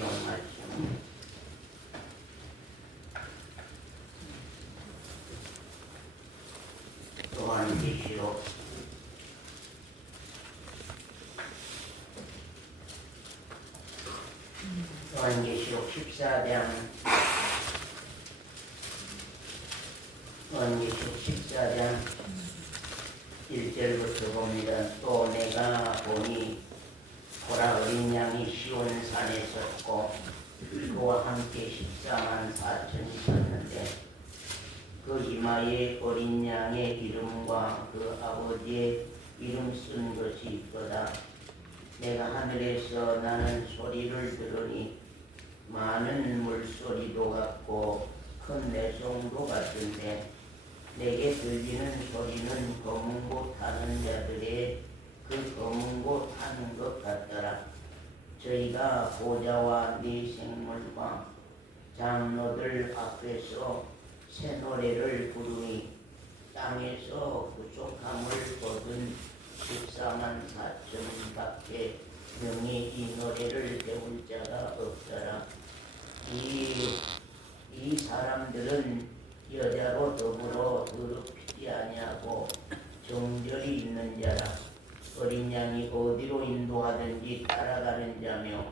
성경 말씀 요한계시록 14장 요한계시록 14장 1절부터 봅니다. 또 내가 보니 보라 어린 양이 시온산에 섰고 그와 함께 14만 4천이 섰는데 그 이마에 어린 양의 이름과 그 아버지의 이름 쓴 것이 있거다. 내가 하늘에서 나는 소리를 들으니 많은 물소리도 같고 큰 내송도 같은데 내게 들리는 소리는 검은 곳 타는 자들의 그 검은 곳 타는 것 같더라. 저희가 보좌와 네 생물과 장로들 앞에서 새 노래를 부르니 땅에서 구속함을 얻은 14만 4천 밖에 명이 이 노래를 배울 자가 없더라. 이 사람들은 여자로 더불어 더럽히지 아니하고 정절이 있는 자라. 어린 양이 어디로 인도하든지 따라가는 자며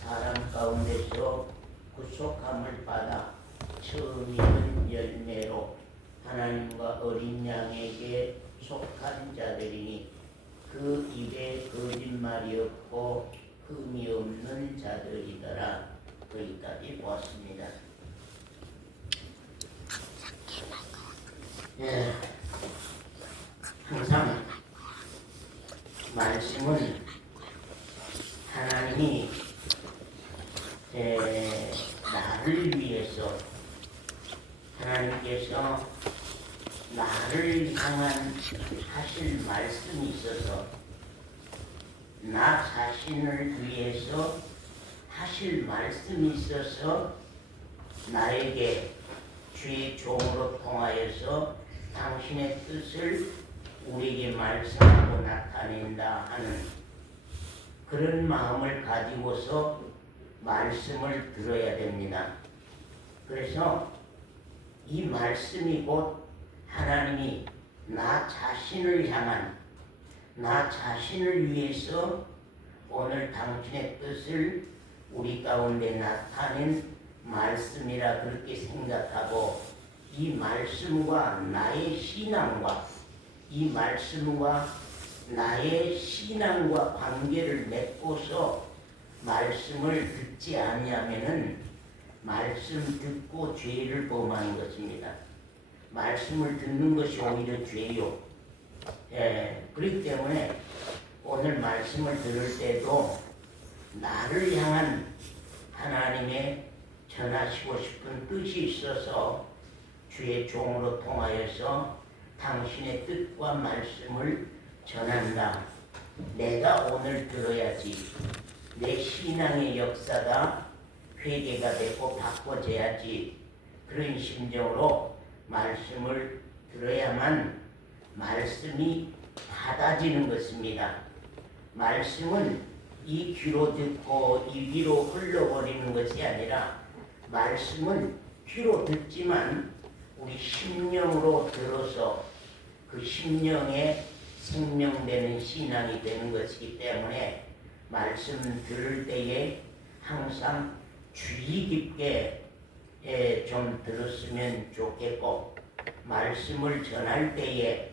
사람 가운데서 구속함을 받아 처음 있는 열매로 하나님과 어린 양에게 속한 자들이니 그 입에 거짓말이 없고 흠이 없는 자들이더라. 거기까지 보았습니다. 항상 말씀은 하나님이 나를 위해서 하나님께서 나를 향한 하실 말씀이 있어서 나 자신을 위해서 하실 말씀이 있어서 나에게 주의 종으로 통하여서 당신의 뜻을 우리에게 말씀하고 나타낸다 하는 그런 마음을 가지고서 말씀을 들어야 됩니다. 그래서 이 말씀이 곧 하나님이 나 자신을 향한 나 자신을 위해서 오늘 당신의 뜻을 우리 가운데 나타낸 말씀이라 그렇게 생각하고 이 말씀과 나의 신앙과 이 말씀과 나의 신앙과 관계를 맺고서 말씀을 듣지 아니하면은 말씀 듣고 죄를 범하는 것입니다. 말씀을 듣는 것이 오히려 죄요. 그렇기 때문에 오늘 말씀을 들을 때도 나를 향한 하나님의 전하시고 싶은 뜻이 있어서 주의 종으로 통하여서 당신의 뜻과 말씀을 전한다. 내가 오늘 들어야지. 내 신앙의 역사가 회개가 되고 바꿔져야지. 그런 심정으로 말씀을 들어야만 말씀이 받아지는 것입니다. 말씀은 이 귀로 듣고 이 귀로 흘러버리는 것이 아니라 말씀은 귀로 듣지만 우리 심령으로 들어서 그 심령에 생명되는 신앙이 되는 것이기 때문에 말씀 들을 때에 항상 주의 깊게 좀 들었으면 좋겠고 말씀을 전할 때에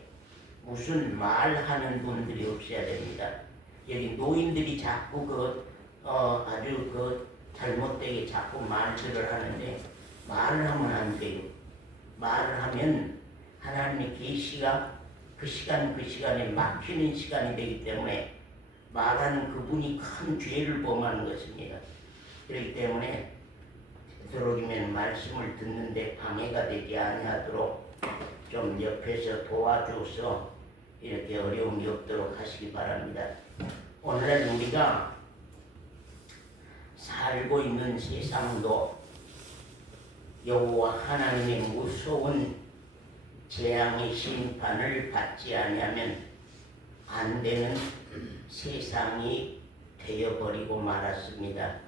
무슨 말하는 분들이 없어야 됩니다. 여기 노인들이 자꾸 아주 잘못되게 자꾸 말들을 하는데 말을 하면 안 돼요. 말을 하면 하나님의 계시가 그 시간에 막히는 시간이 되기 때문에 말하는 그분이 큰 죄를 범하는 것입니다. 그렇기 때문에 되도록이면 말씀을 듣는데 방해가 되지 아니하도록 좀 옆에서 도와줘서 이렇게 어려움이 없도록 하시기 바랍니다. 오늘날 우리가 살고 있는 세상도 여호와 하나님의 무서운 재앙의 심판을 받지 아니하면 안 되는 세상이 되어버리고 말았습니다.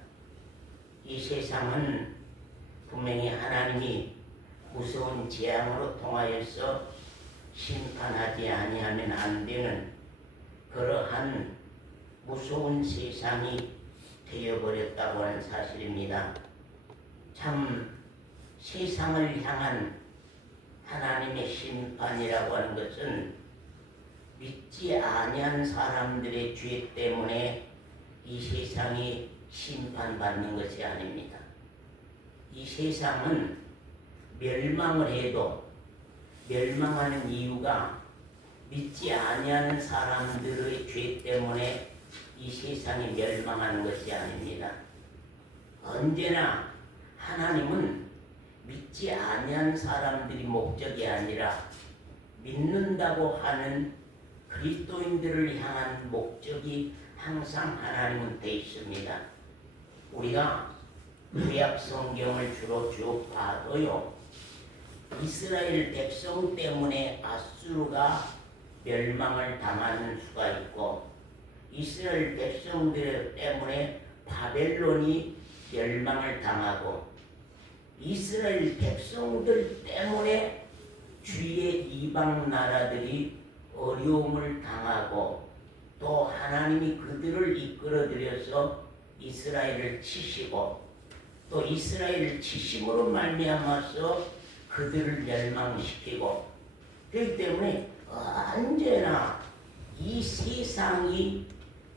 세상은 분명히 하나님이 무서운 재앙으로 통하여서 심판하지 아니하면 안 되는 그러한 무서운 세상이 되어버렸다고 하는 사실입니다. 참 세상을 향한 하나님의 심판이라고 하는 것은 믿지 아니한 사람들의 죄 때문에 이 세상이 심판받는 것이 아닙니다. 이 세상은 멸망을 해도 멸망하는 이유가 믿지 아니하는 사람들의 죄 때문에 이 세상이 멸망하는 것이 아닙니다. 언제나 하나님은 믿지 아니한 사람들이 목적이 아니라 믿는다고 하는 그리스도인들을 향한 목적이 항상 하나님은 되어 있습니다. 우리가 구약 성경을 주로 쭉 봐도요, 이스라엘 백성 때문에 아수르가 멸망을 당하는 수가 있고, 이스라엘 백성들 때문에 바벨론이 멸망을 당하고, 이스라엘 백성들 때문에 주위의 이방 나라들이 어려움을 당하고, 또 하나님이 그들을 이끌어들여서 이스라엘을 치시고, 또 이스라엘을 치심으로 말미암아서 그들을 멸망시키고, 그렇기 때문에 언제나 이 세상이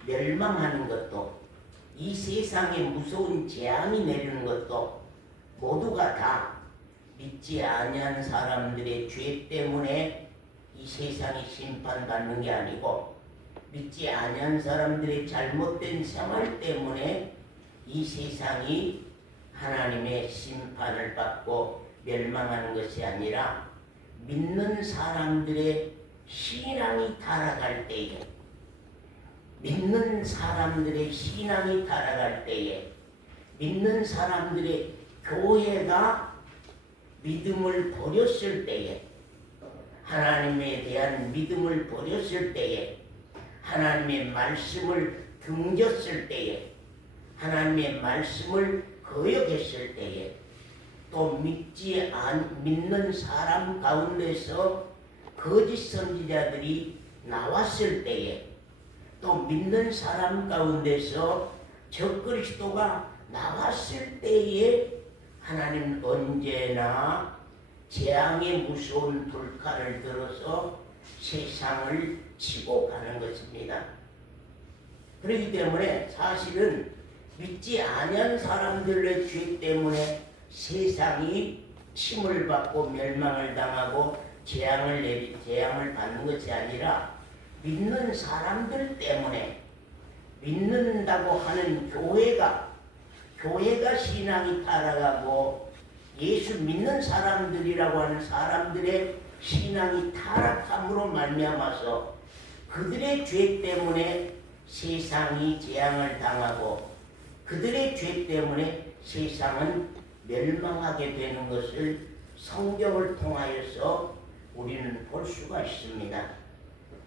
멸망하는 것도, 이 세상에 무서운 재앙이 내리는 것도 모두가 다 믿지 아니한 사람들의 죄 때문에 이 세상이 심판받는 게 아니고, 믿지 아니한 사람들의 잘못된 생활 때문에 이 세상이 하나님의 심판을 받고 멸망하는 것이 아니라, 믿는 사람들의 신앙이 타락할 때에, 믿는 사람들의 신앙이 타락할 때에, 믿는 사람들의 교회가 믿음을 버렸을 때에, 하나님에 대한 믿음을 버렸을 때에, 하나님의 말씀을 등졌을 때에, 하나님의 말씀을 거역했을 때에, 또 믿는 사람 가운데서 거짓 선지자들이 나왔을 때에, 또 믿는 사람 가운데서 적그리스도가 나왔을 때에 하나님은 언제나 재앙의 무서운 불칼을 들어서 세상을 치고 가는 것입니다. 그렇기 때문에 사실은 믿지 아니한 사람들의 죄 때문에 세상이 침을 받고 멸망을 당하고 재앙을 받는 것이 아니라, 믿는 사람들 때문에, 믿는다고 하는 교회가 신앙이 타락하고, 예수 믿는 사람들이라고 하는 사람들의 신앙이 타락함으로 말미암아서 그들의 죄 때문에 세상이 재앙을 당하고, 그들의 죄 때문에 세상은 멸망하게 되는 것을 성경을 통하여서 우리는 볼 수가 있습니다.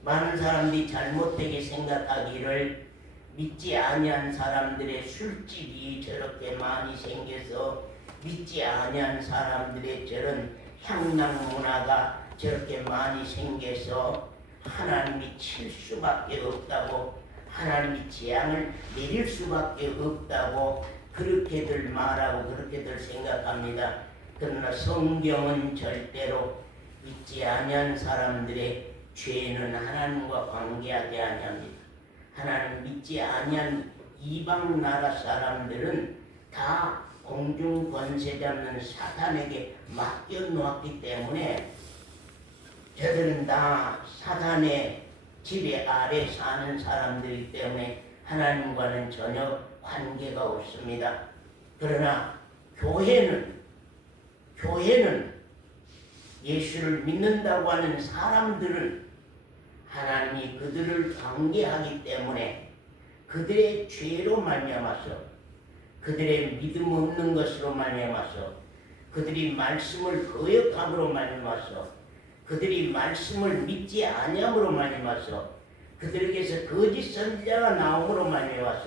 많은 사람들이 잘못되게 생각하기를, 믿지 아니한 사람들의 술집이 저렇게 많이 생겨서, 믿지 아니한 사람들의 저런 향락 문화가 저렇게 많이 생겨서 하나님이 칠 수밖에 없다고, 하나님이 재앙을 내릴 수밖에 없다고 그렇게들 말하고 그렇게들 생각합니다. 그러나 성경은 절대로 믿지 아니한 사람들의 죄는 하나님과 관계하지 아니합니다. 하나님 믿지 아니한 이방 나라 사람들은 다 공중 권세 잡는 사탄에게 맡겨놓았기 때문에 저들은 다 사탄의 지배 아래 사는 사람들이기 때문에 하나님과는 전혀 관계가 없습니다. 그러나 교회는 예수를 믿는다고 하는 사람들은 하나님이 그들을 관계하기 때문에 그들의 죄로 말미암아서, 그들의 믿음 없는 것으로 말미암아서, 그들이 말씀을 거역함으로 말미암아서, 그들이 말씀을 믿지 아니함으로 말미암아서, 그들에게서 거짓 선지자가 나옴으로 말미암아서,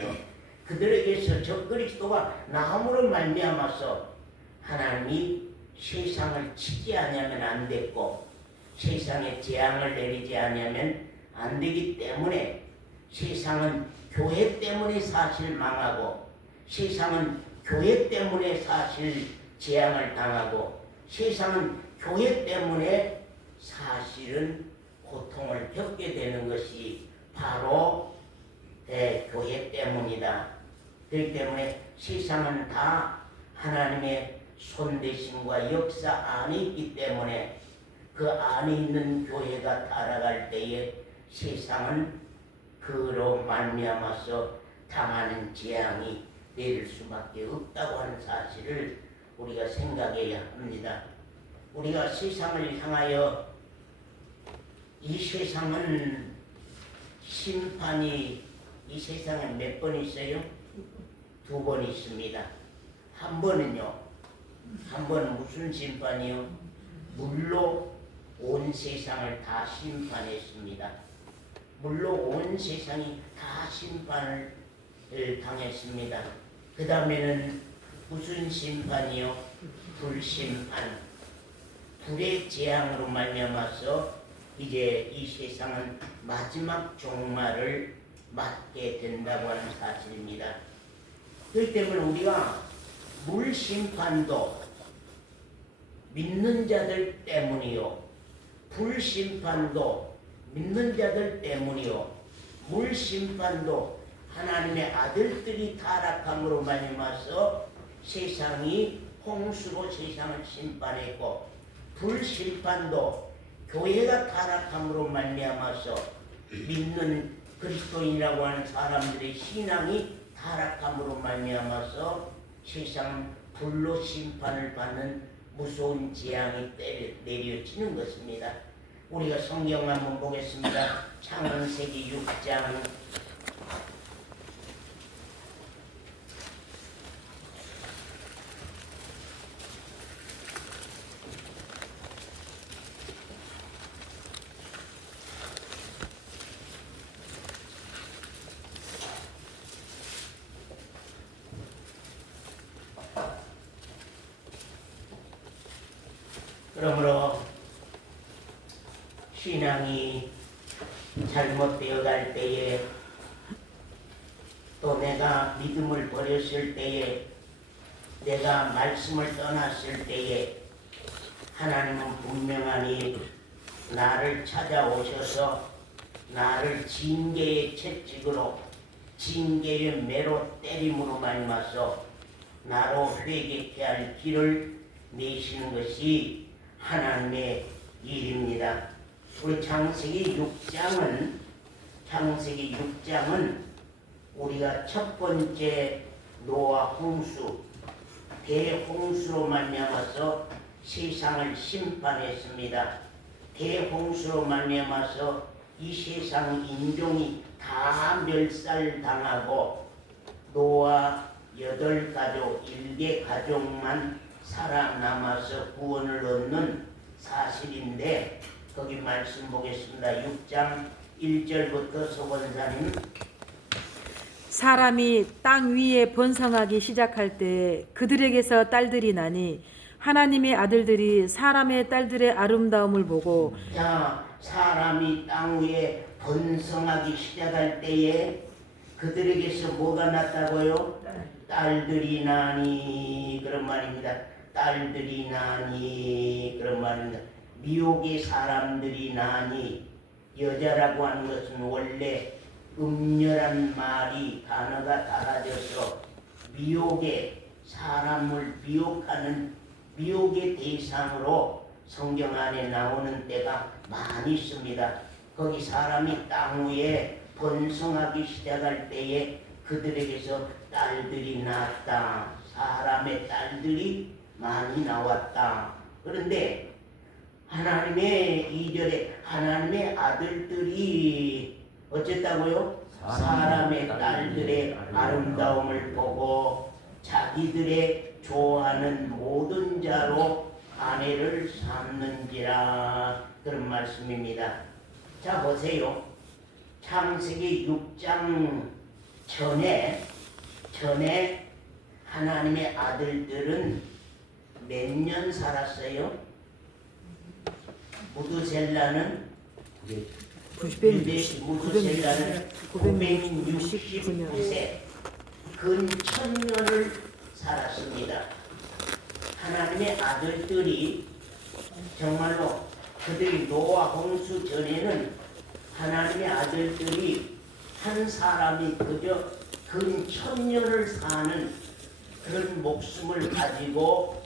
그들에게서 저 그리스도가 나옴으로 말미암아서 하나님이 세상을 치지 아니하면 안 됐고 세상에 재앙을 내리지 아니하면 안 되기 때문에 세상은 교회 때문에 사실 망하고 세상은 교회 때문에 사실 재앙을 당하고 세상은 교회 때문에 사실은 고통을 겪게 되는 것이 바로 교회 때문이다. 그렇기 때문에 세상은 다 하나님의 손대심과 역사 안에 있기 때문에 그 안에 있는 교회가 타락할 때에 세상은 그로 말미암아서 당하는 재앙이 내릴 수밖에 없다고 하는 사실을 우리가 생각해야 합니다. 우리가 세상을 향하여 이 세상은 심판이 이 세상에 몇 번 있어요? 2번 있습니다. 한 번은요. 한 번은 무슨 심판이요? 물로 온 세상을 다 심판했습니다. 물로 온 세상이 다 심판을 당했습니다. 그 다음에는 무슨 심판이요? 불심판. 불의 재앙으로 말미암아서 이제 이 세상은 마지막 종말을 맞게 된다고 하는 사실입니다. 그렇기 때문에 우리가 물심판도 믿는 자들 때문이요, 불심판도 믿는 자들 때문이요, 물심판도 하나님의 아들들이 타락함으로 말미암아서 세상이 홍수로 세상을 심판했고, 불심판도 교회가 타락함으로 말미암아서 믿는 그리스도인이라고 하는 사람들의 신앙이 타락함으로 말미암아서 세상은 불로 심판을 받는 무서운 재앙이 내려지는 것입니다. 우리가 성경 한번 보겠습니다. 창세기 6장 '그러므로 신앙이 잘못되어 갈 때에 또 내가 믿음을 버렸을 때에 내가 말씀을 떠났을 때에 하나님은 분명하니 나를 찾아오셔서 나를 징계의 채찍으로 징계의 매로 때림으로 말미암아서 나로 회개케 할 길을 내시는 것이 하나님의 일입니다. 우리 창세기 6장은 우리가 첫 번째 노아 홍수, 대홍수로 말미암아서 세상을 심판했습니다. 대홍수로 말미암아서 이 세상 인종이 다 멸살당하고 노아 8가족, 1개 가족만 살아남아서 구원을 얻는 사실인데, 거기 말씀 보겠습니다. 6장 1절부터 서본사님. 사람이 땅 위에 번성하기 시작할 때 그들에게서 딸들이 나니 하나님의 아들들이 사람의 딸들의 아름다움을 보고, 자, 사람이 땅 위에 번성하기 시작할 때에 그들에게서 뭐가 났다고요? 딸들이 나니, 그런 말입니다. 딸들이 나니, 그런 말입니다. 미혹의 사람들이 나니, 여자라고 하는 것은 원래 음녀란 말이 단어가 달아져서 미혹의 사람을 미혹하는 미혹의 대상으로 성경 안에 나오는 때가 많이 있습니다. 거기 사람이 땅 위에 번성하기 시작할 때에 그들에게서 딸들이 낳았다. 사람의 딸들이 많이 나왔다. 그런데 하나님의 2절에 하나님의 아들들이 어쨌다고요? 사람의 딸들의 아름다움을 보고 자기들의 좋아하는 모든 자로 아내를 삼는지라, 그런 말씀입니다. 자, 보세요. 창세기 6장 전에 전에 하나님의 아들들은 몇 년 살았어요? 무두셀라는 969세, 근 1000년을 살았습니다. 하나님의 아들들이 정말로 그들이 노아 홍수 전에는 하나님의 아들들이 한 사람이 그저 근 1000년을 사는 그런 목숨을 가지고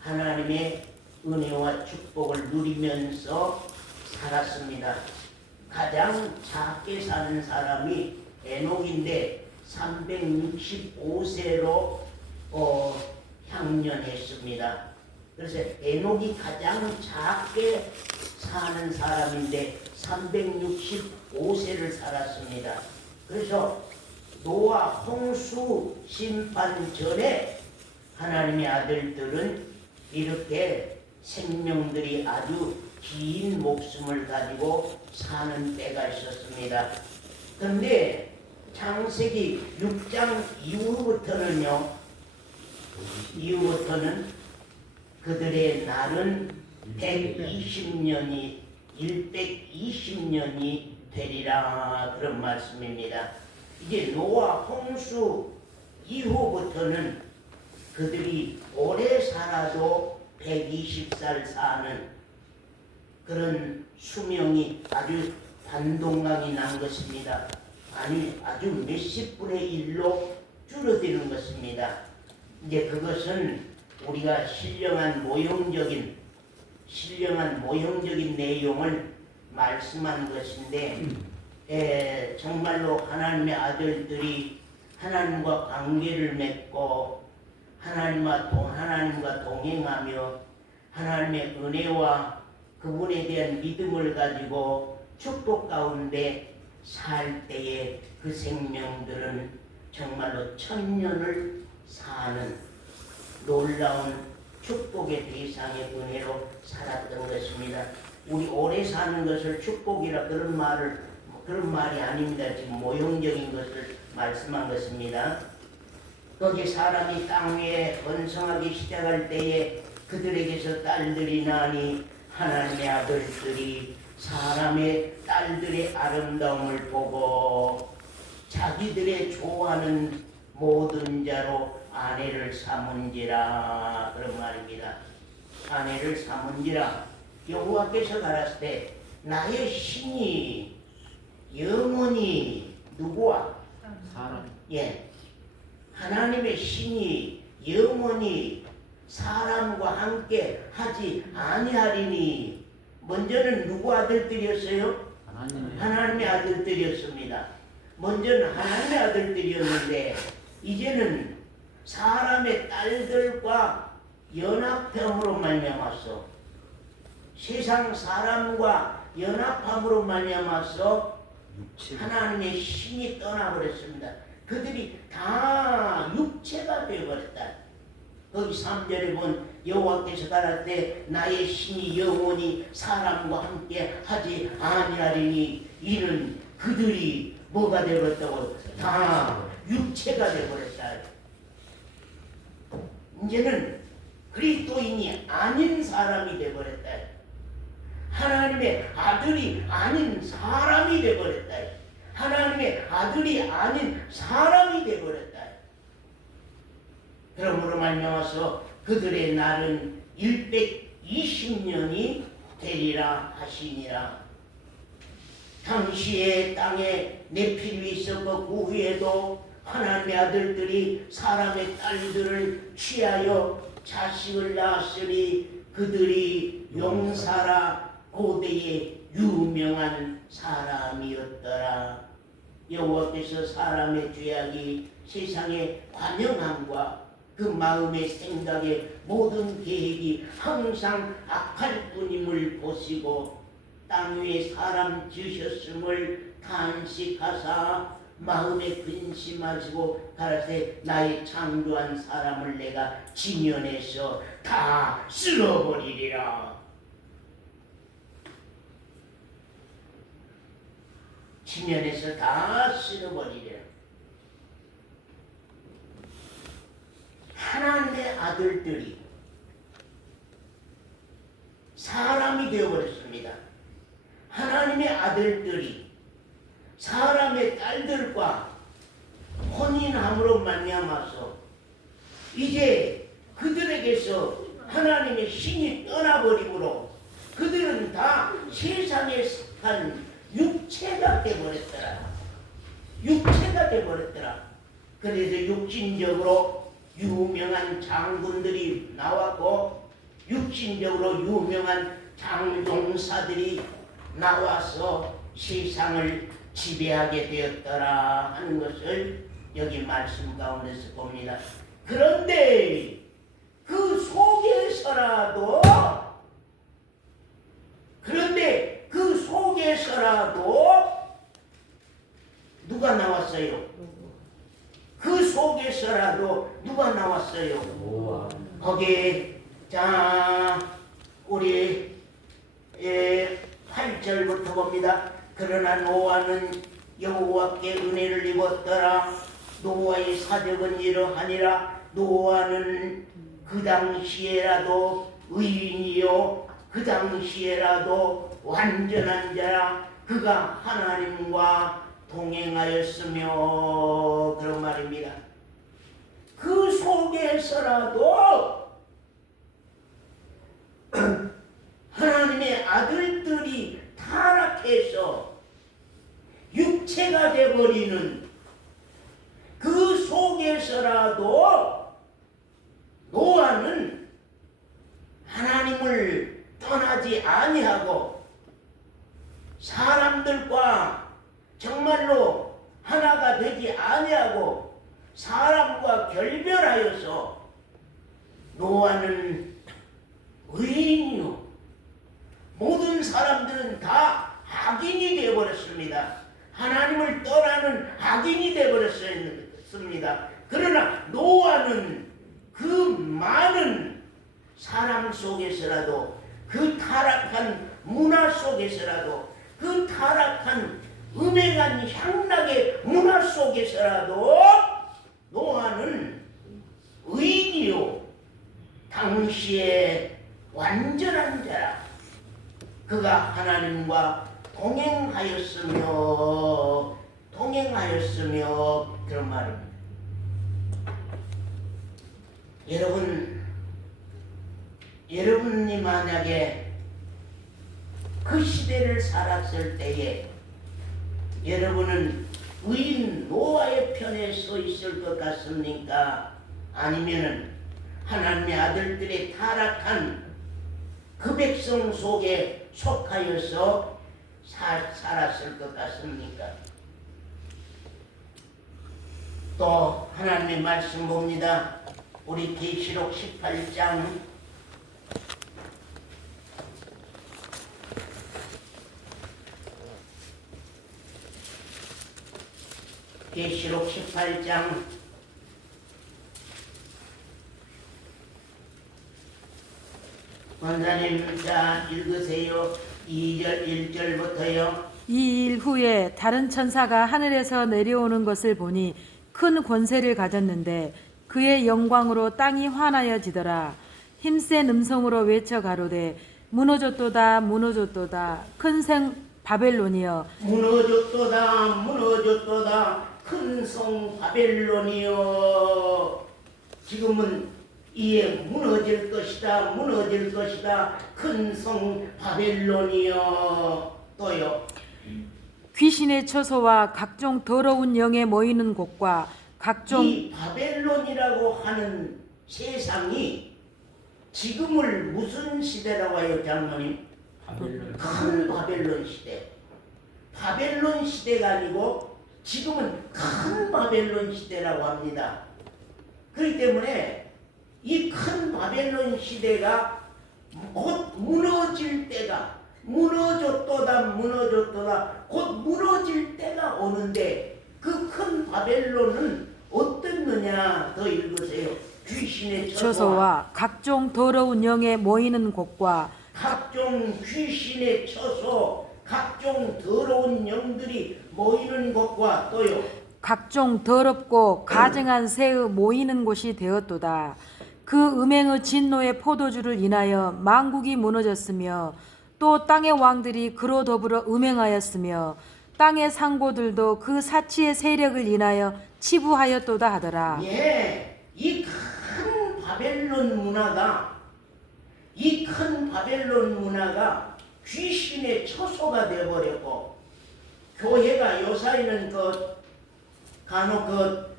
하나님의 은혜와 축복을 누리면서 살았습니다. 가장 작게 사는 사람이 에녹인데 365세로 향년했습니다. 그래서 에녹이 가장 작게 사는 사람인데 365세를 살았습니다. 그래서 노아 홍수 심판 전에 하나님의 아들들은 이렇게 생명들이 아주 긴 목숨을 가지고 사는 때가 있었습니다. 그런데 창세기 6장 이후부터는 그들의 날은 120년이 되리라, 그런 말씀입니다. 이제 노아 홍수 이후부터는 그들이 오래 살아도 120살 사는 그런 수명이 아주 반동강이 난 것입니다. 아니, 아주 몇십 분의 1로 줄어드는 것입니다. 이제 그것은 우리가 신령한 모형적인 내용을 말씀한 것인데, 정말로 하나님의 아들들이 하나님과 관계를 맺고 하나님과 동행하며 하나님의 은혜와 그분에 대한 믿음을 가지고 축복 가운데 살 때에 그 생명들은 정말로 1000년을 사는 놀라운 축복의 대상의 은혜로 살았던 것입니다. 우리 오래 사는 것을 축복이라 그런 말이 아닙니다. 지금 모형적인 것을 말씀한 것입니다. 거기 사람이 땅 위에 번성하기 시작할 때에 그들에게서 딸들이 나니 하나님의 아들들이 사람의 딸들의 아름다움을 보고 자기들의 좋아하는 모든 자로 아내를 삼은지라, 그런 말입니다. 아내를 삼은지라. 여호와께서 가라사대 때 나의 신이 영원히 누구와? 사람. 예. 하나님의 신이 영원히 사람과 함께 하지 아니하리니. 먼저는 누구 아들들이었어요? 하나님의 아들들이었습니다. 먼저는 하나님의 아들들이었는데 이제는 사람의 딸들과 연합함으로 말미암았어. 세상 사람과 연합함으로 말미암아서 하나님의 신이 떠나버렸습니다. 그들이 다 육체가 되어버렸다. 거기 3절에 본 여호와께서 가라사대 때 나의 신이 영원히 사람과 함께 하지 아니하리니, 이는 그들이 뭐가 되어버렸다고? 다 육체가 되어버렸다. 이제는 그리스도인이 아닌 사람이 되어버렸다. 하나님의 아들이 아닌 사람이 되어버렸다. 하나님의 아들이 아닌 사람이 되어버렸다. 그러므로 말미암아서 그들의 날은 120년이 되리라 하시니라. 당시에 땅에 네피림이 있었고 그 후에도 하나님의 아들들이 사람의 딸들을 취하여 자식을 낳았으니 그들이 용사라 고대의 유명한 사람이었더라. 여호와께서 사람의 죄악이 세상의 관영함과 그 마음의 생각의 모든 계획이 항상 악할 뿐임을 보시고 땅 위에 사람 지으셨음을 탄식하사 마음에 근심하시고 가라사대 나의 창조한 사람을 내가 지면에서 다 쓸어버리리라. 지면에서 다 쓸어버리리라. 하나님의 아들들이 사람이 되어버렸습니다. 하나님의 아들들이 사람의 딸들과 혼인함으로 말미암아서 이제 그들에게서 하나님의 신이 떠나버림으로 그들은 다 세상에 속한 육체가 되어버렸더라. 육체가 되어버렸더라. 그래서 육신적으로 유명한 장군들이 나왔고 육신적으로 유명한 장동사들이 나와서 세상을 지배하게 되었더라 하는 것을 여기 말씀 가운데서 봅니다. 그런데 그 속에서라도 누가 나왔어요? 그 속에서라도 누가 나왔어요? 거기에 자 우리 8절부터 봅니다. 그러나 노아는 여호와께 은혜를 입었더라. 노아의 사적은 이러하니라. 노아는 그 당시에라도 의인이요 그 당시에라도 완전한 자라. 그가 하나님과 동행하였으며 그런 말입니다. 그 속에서라도 하나님의 아들들이 타락해서 육체가 되어버리는 그 속에서라도 노아는 하나님을 떠나지 아니하고 사람들과 정말로 하나가 되지 아니하고 사람과 결별하여서 노아는 의인이요 모든 사람들은 다 악인이 되어버렸습니다. 하나님을 떠나는 악인이 되어버렸습니다. 그러나 노아는 그 많은 사람 속에서라도 그 타락한 문화 속에서라도 그 타락한 음행한 향락의 문화 속에서라도 노아는 의인이요 당시에 완전한 자라. 그가 하나님과 동행하였으며 그런 말입니다. 여러분이 만약에 그 시대를 살았을 때에 여러분은 의인 노아의 편에 서 있을 것 같습니까? 아니면은 하나님의 아들들의 타락한 그 백성 속에 속하여서 살았을 것 같습니까? 또 하나님의 말씀 봅니다. 우리 계시록 18장 계시록 18장 원사님 자 읽으세요. 2절 1절부터요. 이 일 후에 다른 천사가 하늘에서 내려오는 것을 보니 큰 권세를 가졌는데 그의 영광으로 땅이 환하여지더라. 힘센 음성으로 외쳐 가로되 무너졌도다 무너졌도다 큰 성 바벨론이여 무너졌도다 큰 성 바벨론이여. 지금은 이에 무너질 것이다 큰 성 바벨론이여. 또요. 귀신의 처소와 각종 더러운 영에 모이는 곳과 각종 이 바벨론이라고 하는 세상이 지금을 무슨 시대라고 해요, 장모님? 큰 바벨론 시대. 바벨론 시대가 아니고 지금은 큰 바벨론 시대라고 합니다. 그렇기 때문에 이 큰 바벨론 시대가 곧 무너질 때가 무너졌도다 곧 무너질 때가 오는데 그 큰 바벨론은 어떻느냐 더 읽으세요. 귀신의 처소와 각종 더러운 영에 모이는 곳과 각종 귀신의 처소 각종 더러운 영들이 모이는 곳과 또요. 각종 더럽고 가증한 새의 모이는 곳이 되었도다. 그 음행의 진노의 포도주를 인하여 만국이 무너졌으며 또 땅의 왕들이 그로 더불어 음행하였으며 땅의 상고들도 그 사치의 세력을 인하여 치부하였도다 하더라. 예, 이 큰 바벨론 문화가 귀신의 처소가 되어버렸고, 교회가 요사이는 간혹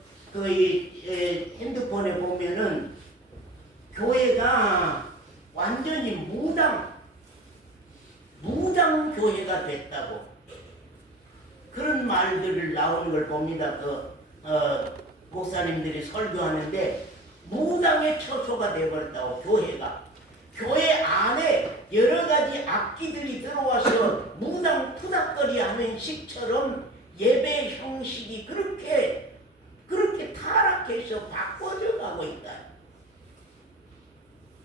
핸드폰에 보면은 교회가 완전히 무당 교회가 됐다고 그런 말들을 나오는 걸 봅니다. 목사님들이 설교하는데 무당의 처소가 되어버렸다고. 교회 안에 여러 가지 악기들이 들어와서 무당 푸닥거리 하는 식처럼 예배 형식이 그렇게 타락해서 바꿔져 가고 있다.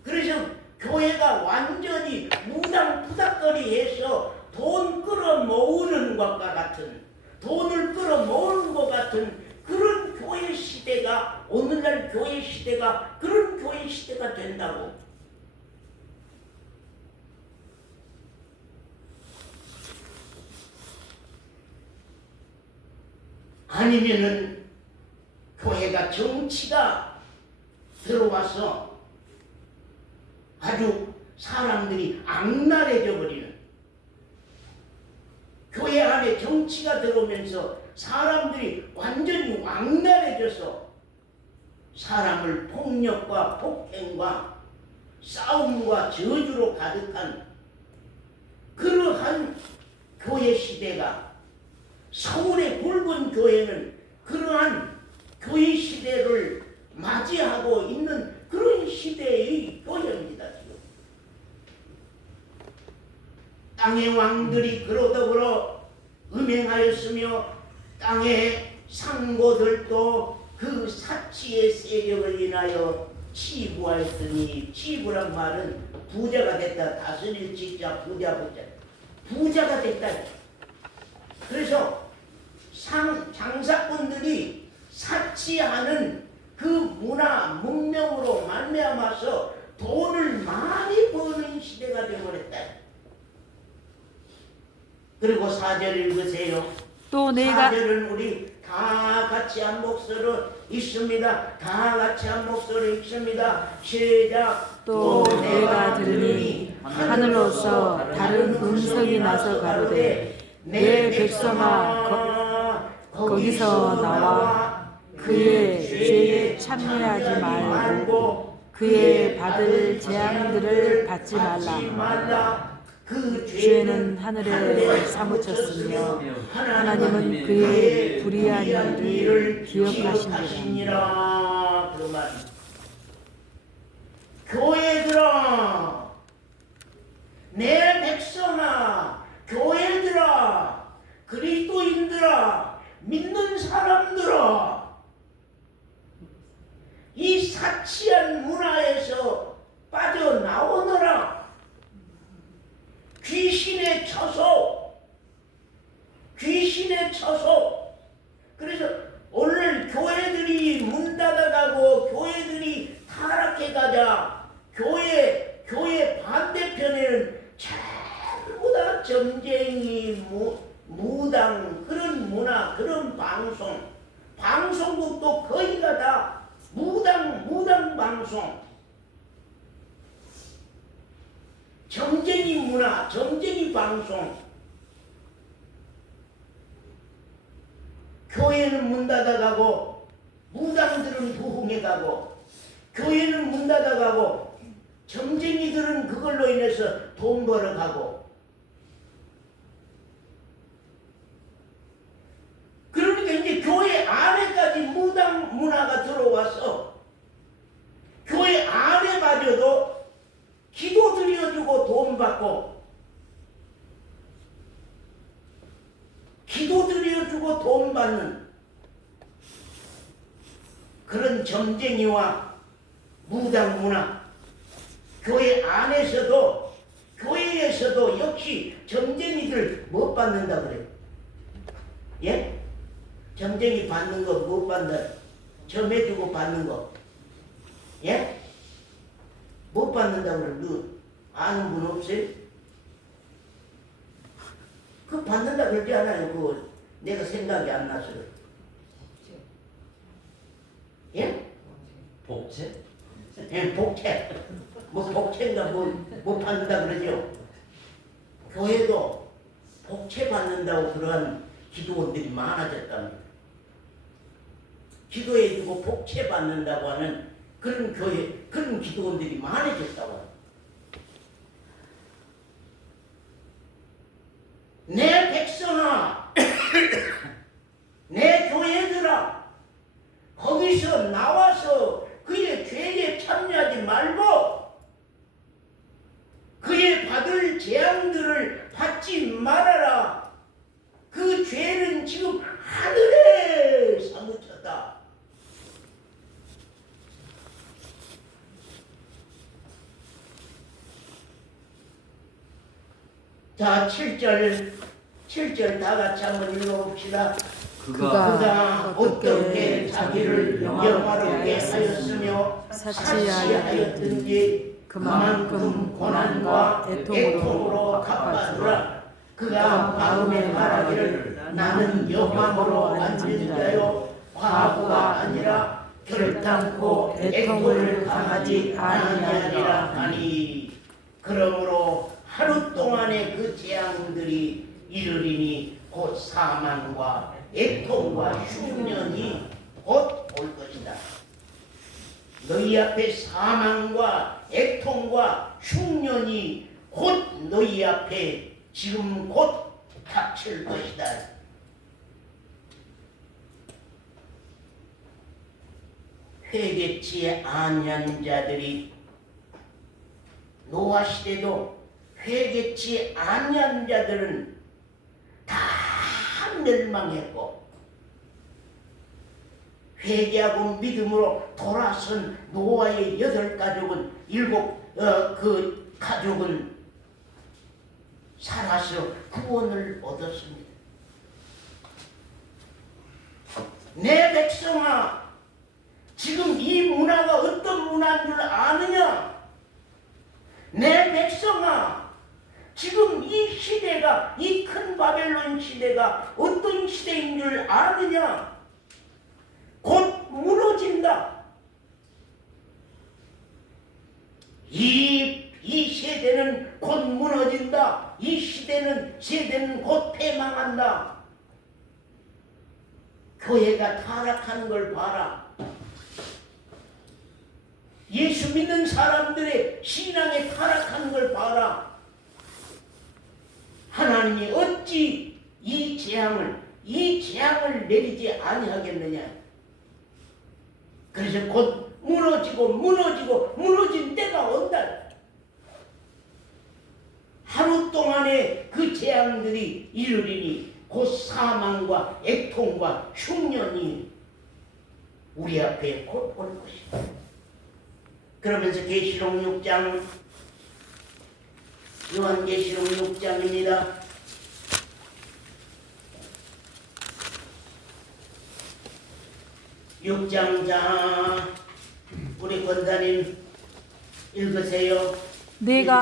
그래서 교회가 완전히 무당 푸닥거리해서 돈 끌어모으는 것과 같은, 돈을 끌어모으는 것 같은 그런 교회 시대가, 오늘날 교회 시대가 그런 교회 시대가 된다고. 아니면은 교회가 정치가 들어와서 아주 사람들이 악랄해져 버리는, 교회 안에 정치가 들어오면서 사람들이 완전히 악랄해져서 사람을 폭력과 폭행과 싸움과 저주로 가득한 그러한 교회 시대가, 서울의 굵은 교회는 그러한 교회 시대를 맞이하고 있는 그런 시대의 교회입니다. 지금 땅의 왕들이 그러더불어 음행하였으며 땅의 상고들도 그 사치의 세력을 인하여 치부하였으니, 치부란 말은 부자가 됐다. 다스릴 직자 부자가 됐다. 그래서 장사꾼들이 사치하는 그 문화 문명으로 말미암아서 돈을 많이 버는 시대가 되어버렸다. 그리고 4절 읽으세요. 또 내가 4절은 우리 다 같이 한 목소리로 읽습니다. 다 같이 한 목소리로 읽습니다. 시작. 또 내가 들으니 하늘로서 다른 음성이 나서 가로되 내 백성아 거기서 나와 그의 죄에 참여하지 말고 그의 받을 재앙들을 받지 말라. 그 죄는 하늘에 사무쳤으며 하나님은 그의 불의한 일을 기억하시니라. 그 말. 교회들아, 내 백성아, 교회들아, 그리스도인들아, 믿는 사람들아, 이 사치한 문화에서 빠져나오너라. 귀신의 처소. 그래서 오늘 교회들이 문 닫아가고 교회들이 타락해가자 교회 반대편에는 전부 다 점쟁이, 무당, 그런 문화, 그런 방송국도 거의가 다 무당 방송, 점쟁이 문화, 점쟁이 방송. 교회는 문 닫아가고 무당들은 부흥해가고, 교회는 문 닫아가고 점쟁이들은 그걸로 인해서 돈 벌어가고. 그러니까 이제 교회 안에까지 무당 문화가 들어와서 교회 안에마저도 기도 드려주고 돈 받고, 기도 드려주고 돈 받는 그런 점쟁이와 무당 문화. 교회 안에서도, 교회에서도 역시 점쟁이들 못 받는다 그래요. 예? 점쟁이 받는 거 못 받는 점해주고 받는 거 예? 못 받는다고 그래. 너 아는 분 없어요? 그 받는다 그러지 않아요. 그거 내가 생각이 안 나서. 예? 복채? 예, 복채. 뭐 복채인가 뭐 받는다 그러죠. 교회도 복채 받는다고 그러한 기도원들이 많아졌답니다. 기도해주고 복채 받는다고 하는 그런 교회, 그런 기도원들이 많아졌다고 합니다. 내 백성아, 내 교회들아, 거기서 나와서 그의 죄에 참여하지 말고 그의 받을 재앙들을 받지 말아라. 그 죄는 지금 하늘에 사무쳤다. 자, 7절 다 같이 한번 읽어봅시다. 그가 어떻게 자기를 영화롭게 하였으며 사치하였든지 그만큼 고난과 애통으로 갚아주라. 그가 마음에 말하기를 나는 영광으로 앉은 자요 과부가 아니라 결단코 애통을 당하지 아니하리라 하니. 그러므로 하루 동안의 그 재앙들이 이르리니 곧 사망과 애통과 흉년이 곧 올 것이다. 너희 앞에 사망과 애통과 흉년이 곧 너희 앞에 지금 곧 닥칠 것이다. 회개치 아니한 자들이 노아 시대도 회개치 아니한 자들은 다 멸망했고 회개하고 믿음으로 돌아선 노아의 8가족은 그 가족은 살아서 구원을 얻었습니다. 내 백성아, 지금 이 문화가 어떤 문화인 줄 아느냐? 내 백성아, 지금 이 시대가, 이 큰 바벨론 시대가 어떤 시대인 줄 아느냐? 곧 무너진다. 이 세대는 곧 무너진다. 이 세대는 곧 패망한다. 교회가 타락하는 걸 봐라. 예수 믿는 사람들의 신앙에 타락하는 걸 봐라. 하나님이 어찌 이 재앙을 내리지 아니하겠느냐. 그래서 곧 무너진 때가 온다. 하루 동안에 그 재앙들이 이르리니 곧 사망과 애통과 흉년이 우리 앞에 곧 올 것이다. 그러면서 계시록 6장, 요한계시록 6장입니다. 6장 자 우리 권사님 읽으세요.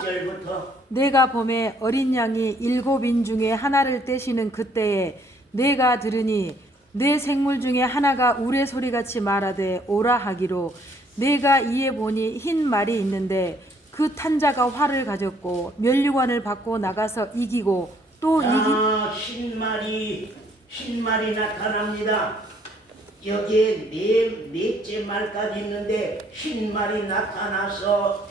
1절부터. 내가 봄에 어린 양이 7인 중에 하나를 떼시는 그때에 내가 들으니 내 생물 중에 하나가 우레 소리같이 말하되 오라 하기로 내가 이에 보니 흰 말이 있는데 그 탄자가 활을 가졌고 면류관을 받고 나가서 이기고 또 흰말이 나타납니다. 여기에 넷째 말까지 있는데 흰말이 나타나서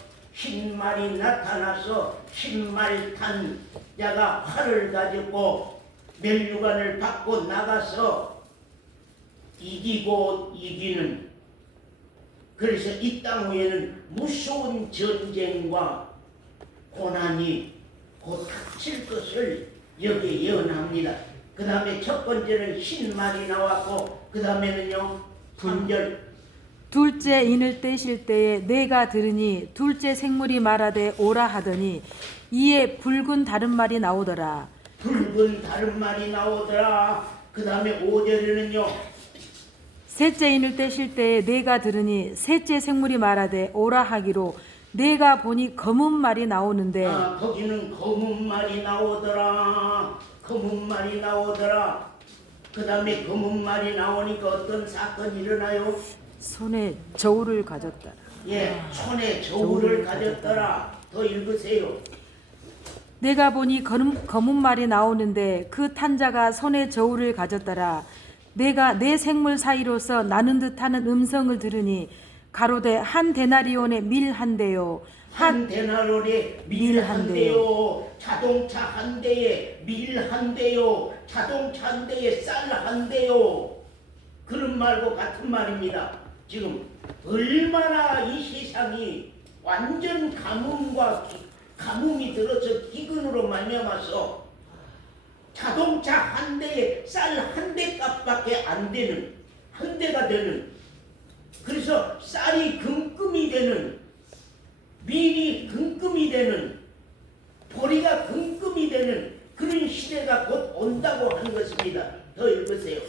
흰말 탄 자가 활을 가지고 면류관을 받고 나가서 이기는. 그래서 이 땅 위에는 무서운 전쟁과 고난이 곧 닥칠 것을 여기에 예언합니다. 그 다음에 첫 번째는 흰말이 나왔고 그 다음에는요 3절. 둘째 인을 떼실 때에 내가 들으니 둘째 생물이 말하되 오라 하더니 이에 붉은 다른 말이 나오더라. 그 다음에 5절에는요. 셋째 인을 떼실 때에 내가 들으니 셋째 생물이 말하되 오라 하기로 내가 보니 검은 말이 나오는데 거기는 검은 말이 나오더라. 검은 말이 나오더라. 그 다음에 검은 말이 나오니까 어떤 사건이 일어나요? 손에 저울을 가졌다. 예, 손에 저울을 가졌더라. 더 읽으세요. 내가 보니 검은 말이 나오는데 그 탄자가 손에 저울을 가졌더라. 내가 내 생물 사이로서 나는 듯하는 음성을 들으니 가로되 한 데나리온에 밀 한 대요. 한 데나리온에 밀 한 대요. 자동차 한 대에 밀 한 대요. 자동차 한 대에 쌀 한 대요. 그런 말과 같은 말입니다. 지금 얼마나 이 세상이 완전 가뭄이 들어서 기근으로 말미암아서 자동차 한 대에 쌀 한 대 값밖에 안 되는, 한 대가 되는, 그래서 쌀이 금금이 되는, 밀이 금금이 되는, 보리가 금금이 되는 그런 시대가 곧 온다고 하는 것입니다. 더 읽으세요.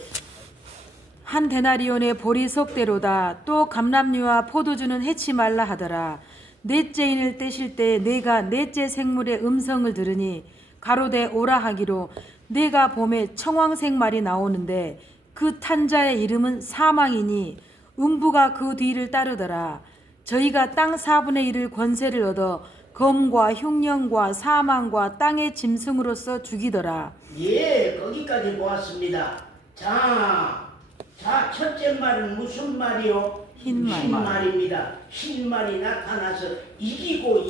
한 데나리온의 보리 속대로다. 또 감람류와 포도주는 해치 말라 하더라. 넷째 인을 떼실 때 내가 넷째 생물의 음성을 들으니 가로되 오라 하기로 내가 봄에 청황색 말이 나오는데 그 탄자의 이름은 사망이니 음부가 그 뒤를 따르더라. 저희가 땅 4분의 1을 권세를 얻어 검과 흉령과 사망과 땅의 짐승으로서 죽이더라. 예, 거기까지 보았습니다. 자, 첫째 말은 무슨 말이요? 흰 말. 흰 말입니다. 흰 말이 나타나서 이기고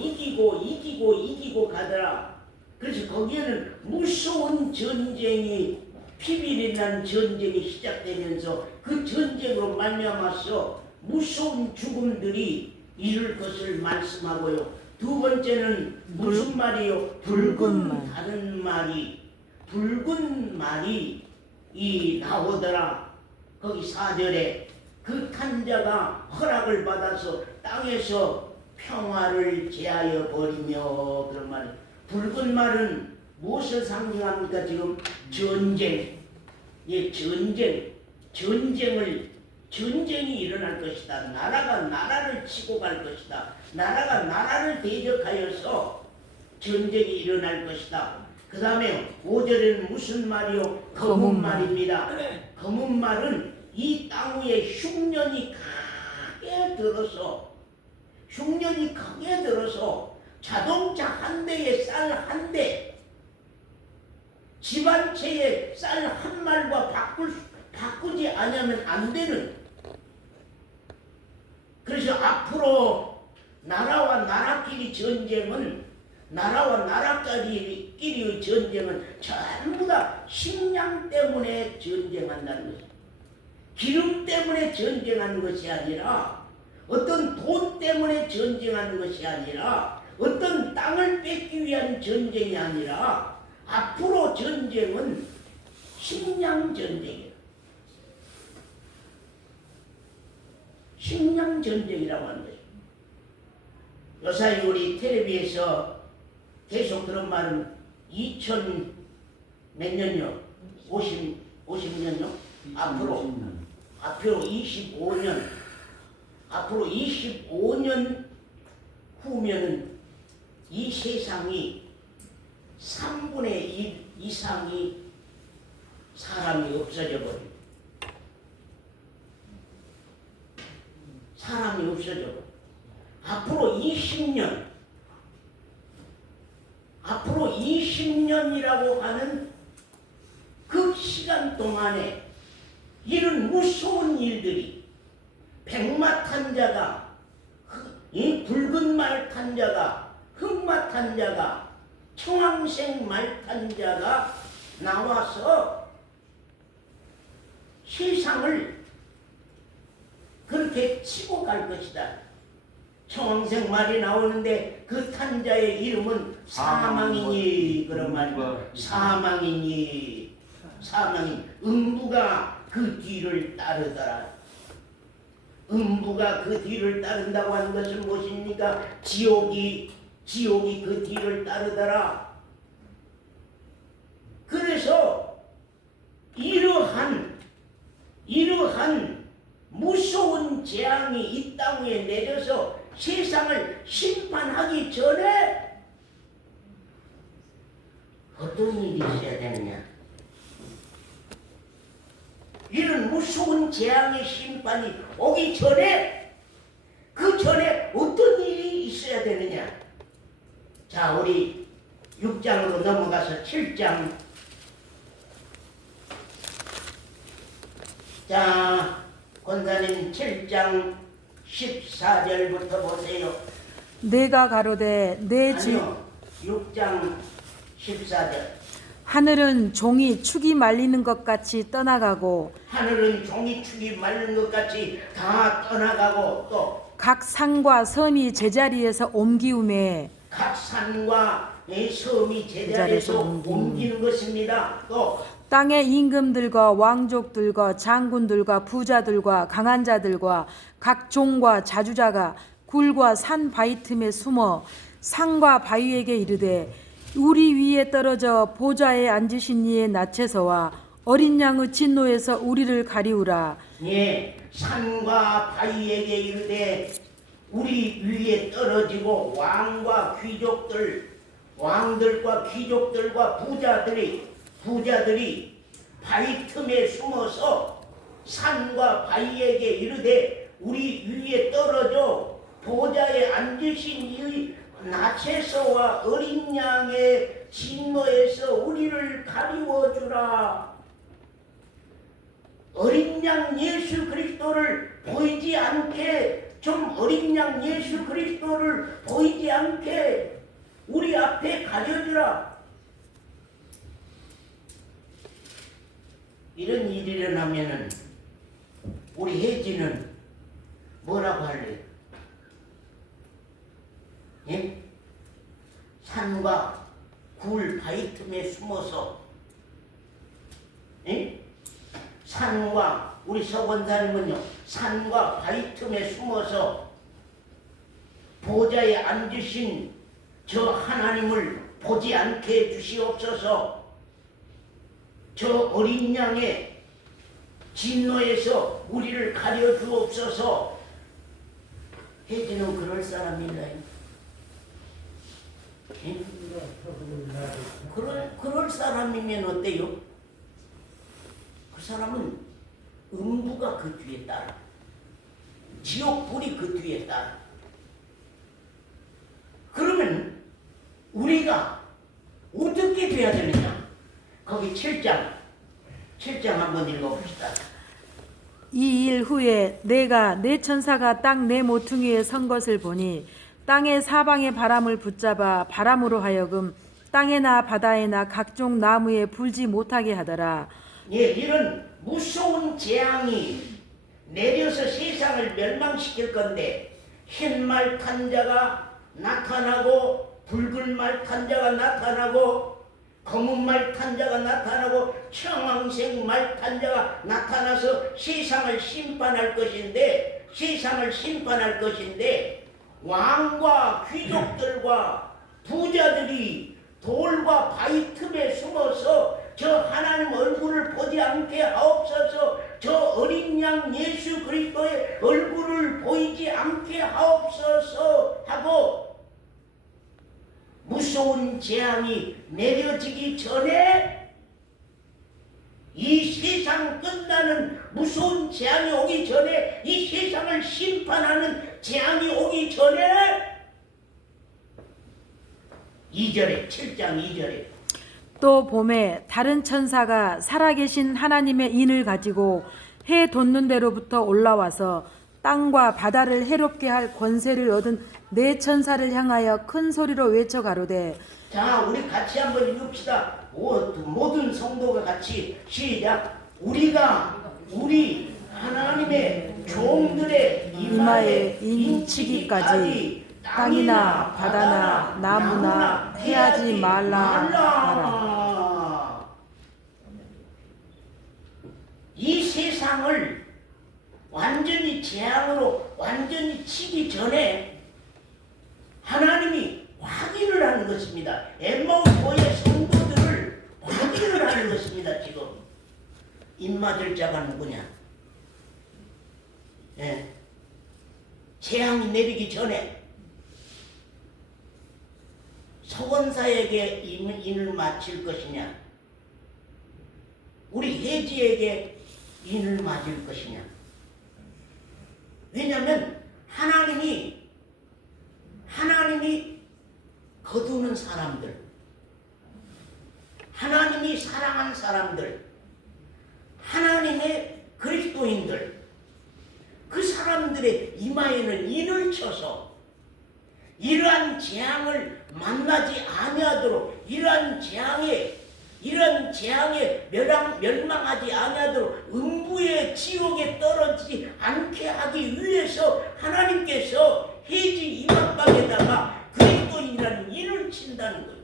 가더라. 그래서 거기에는 무서운 전쟁이, 피비린내 난 전쟁이 시작되면서 그 전쟁으로 말미암아서 무서운 죽음들이 이룰 것을 말씀하고요. 두 번째는 무슨 말이요? 붉은 말. 다른 말이, 붉은 말이 나오더라. 거기 4절에 그 탄자가 허락을 받아서 땅에서 평화를 제하여 버리며, 그런 말. 붉은 말은 무엇을 상징합니까? 지금 전쟁. 예, 전쟁이 일어날 것이다. 나라가 나라를 치고 갈 것이다. 나라가 나라를 대적하여서 전쟁이 일어날 것이다. 그 다음에 5절에는 무슨 말이요? 검은 말입니다. 검은 말은 이 땅 위에 흉년이 크게 들어서 자동차 한 대에 쌀 한 대, 집 한 채에 쌀 한 말과 바꾸지 않으면 안 되는, 그래서 앞으로 나라와 나라끼리 전쟁은, 나라와 나라끼리의 전쟁은 전부 다 식량 때문에 전쟁한다는 것입니다. 기름 때문에 전쟁하는 것이 아니라, 어떤 돈 때문에 전쟁하는 것이 아니라, 어떤 땅을 뺏기 위한 전쟁이 아니라, 앞으로 전쟁은 식량 전쟁이에요. 식량 전쟁이라고 하는 거예요. 요사이 우리 텔레비에서 계속 그런 말은 2000 몇 년요? 50년요? 앞으로 25년 후면은 이 세상이 3분의 1 이상이 사람이 없어져 버립니다. 사람이 없어져 버립니다. 앞으로 20년이라고 하는 그 시간 동안에 이런 무서운 일들이, 백마 탄자가, 이 붉은 말 탄자가, 흑마 탄자가, 청황색 말 탄자가 나와서 세상을 그렇게 치고 갈 것이다. 청황색 말이 나오는데 그 탄자의 이름은 사망이니, 그런 말입니다. 사망이니, 음부가 그 뒤를 따르더라. 음부가 그 뒤를 따른다고 하는 것은 무엇입니까? 지옥이 그 뒤를 따르더라. 그래서 이런 이러한 무서운 재앙이 이 땅 위에 내려서 세상을 심판하기 전에 어떤 일이 있어야 되느냐? 이런 무서운 재앙의 심판이 오기 전에, 그 전에 어떤 일이 있어야 되느냐? 자, 우리 6장으로 넘어가서 7장. 자, 권사님 7장 14절부터 보세요. 내가 가로되 내 주 아니요, 6장 14절. 하늘은 종이 축이 말리는 것 같이 떠나가고 하늘은 종이 축이 말린 것 같이 다 떠나가고 또 각 산과 섬이 제자리에서 옮기움에 각 산과 섬이 제자리에서 옮기는 것입니다. 또 땅의 임금들과 왕족들과 장군들과 부자들과 강한 자들과 각 종과 자주자가 굴과 산 바위 틈에 숨어 산과 바위에게 이르되 우리 위에 떨어져 보좌에 앉으신 이의 낯에서와 어린 양의 진노에서 우리를 가리우라. 예, 산과 바위에게 이르되 우리 위에 떨어지고 왕들과 귀족들과 부자들이 바위 틈에 숨어서 산과 바위에게 이르되 우리 위에 떨어져 보좌에 앉으신 이의 낯에서와 어린 양의 진노에서 우리를 가리워 주라. 어린 양 예수 그리스도를 보이지 않게, 좀 어린 양 예수 그리스도를 보이지 않게 우리 앞에 가려주라. 이런 일이 일어나면은 우리 혜지는 뭐라고 할래요? 예? 산과 굴 바위 틈에 숨어서, 예? 산과, 우리 서권사님은요, 산과 바위 틈에 숨어서 보좌에 앉으신 저 하나님을 보지 않게 해주시옵소서. 저 어린 양의 진노에서 우리를 가려 주옵소서. 혜지는 그럴 사람인가요? 예? 그럴 사람이면 어때요? 그 사람은 음부가 그 뒤에 따라, 지옥불이 그 뒤에 따라. 그러면 우리가 어떻게 돼야 되느냐? 거기 7장 한번 읽어봅시다. 이 일 후에 내가 내 천사가 땅 내 모퉁이에 선 것을 보니 땅의 사방의 바람을 붙잡아 바람으로 하여금 땅에나 바다에나 각종 나무에 불지 못하게 하더라. 예, 이런 무서운 재앙이 내려서 세상을 멸망시킬 건데, 흰말 탄 자가 나타나고 붉은 말 탄 자가 나타나고 검은 말 탄 자가 나타나고 청황색 말 탄 자가 나타나서 세상을 심판할 것인데, 왕과 귀족들과 부자들이 돌과 바위 틈에 숨어서 저 하나님 얼굴을 보지 않게 하옵소서. 저 어린 양 예수 그리스도의 얼굴을 보이지 않게 하옵소서 하고 무서운 재앙이 내려지기 전에, 이 세상 끝나는 무서운 재앙이 오기 전에, 이 세상을 심판하는 재앙이 오기 전에 2절에 7장 2절에 또 봄에 다른 천사가 살아계신 하나님의 인을 가지고 해 돋는 데로부터 올라와서 땅과 바다를 해롭게 할 권세를 얻은 네 천사를 향하여 큰 소리로 외쳐 가로되. 자, 우리 같이 한번 읽읍시다. 모든 성도가 같이 시작. 우리 하나님의 종들의 이마에 인치기까지 땅이나 바다나 나무나 해하지 말라. 이 세상을 완전히 재앙으로 완전히 치기 전에 하나님이 확인을 하는 것입니다. 엠마우스 교회 성도들을 확인을 하는 것입니다. 지금 입 맞을 자가 누구냐? 예. 재앙이 내리기 전에 서원사에게 인을 맞힐 것이냐? 우리 해지에게 인을 맞을 것이냐? 왜냐하면 하나님이 거두는 사람들, 하나님이 사랑한 사람들, 하나님의 그리스도인들, 그 사람들의 이마에는 인을 쳐서 이러한 재앙을 만나지 아니하도록, 이러한 재앙에 멸망하지 아니하도록, 음부의 지옥에 떨어지지 않게 하기 위해서 하나님께서 해지 이마방에다가 그리스도인이라는 인을 친다는 거예요.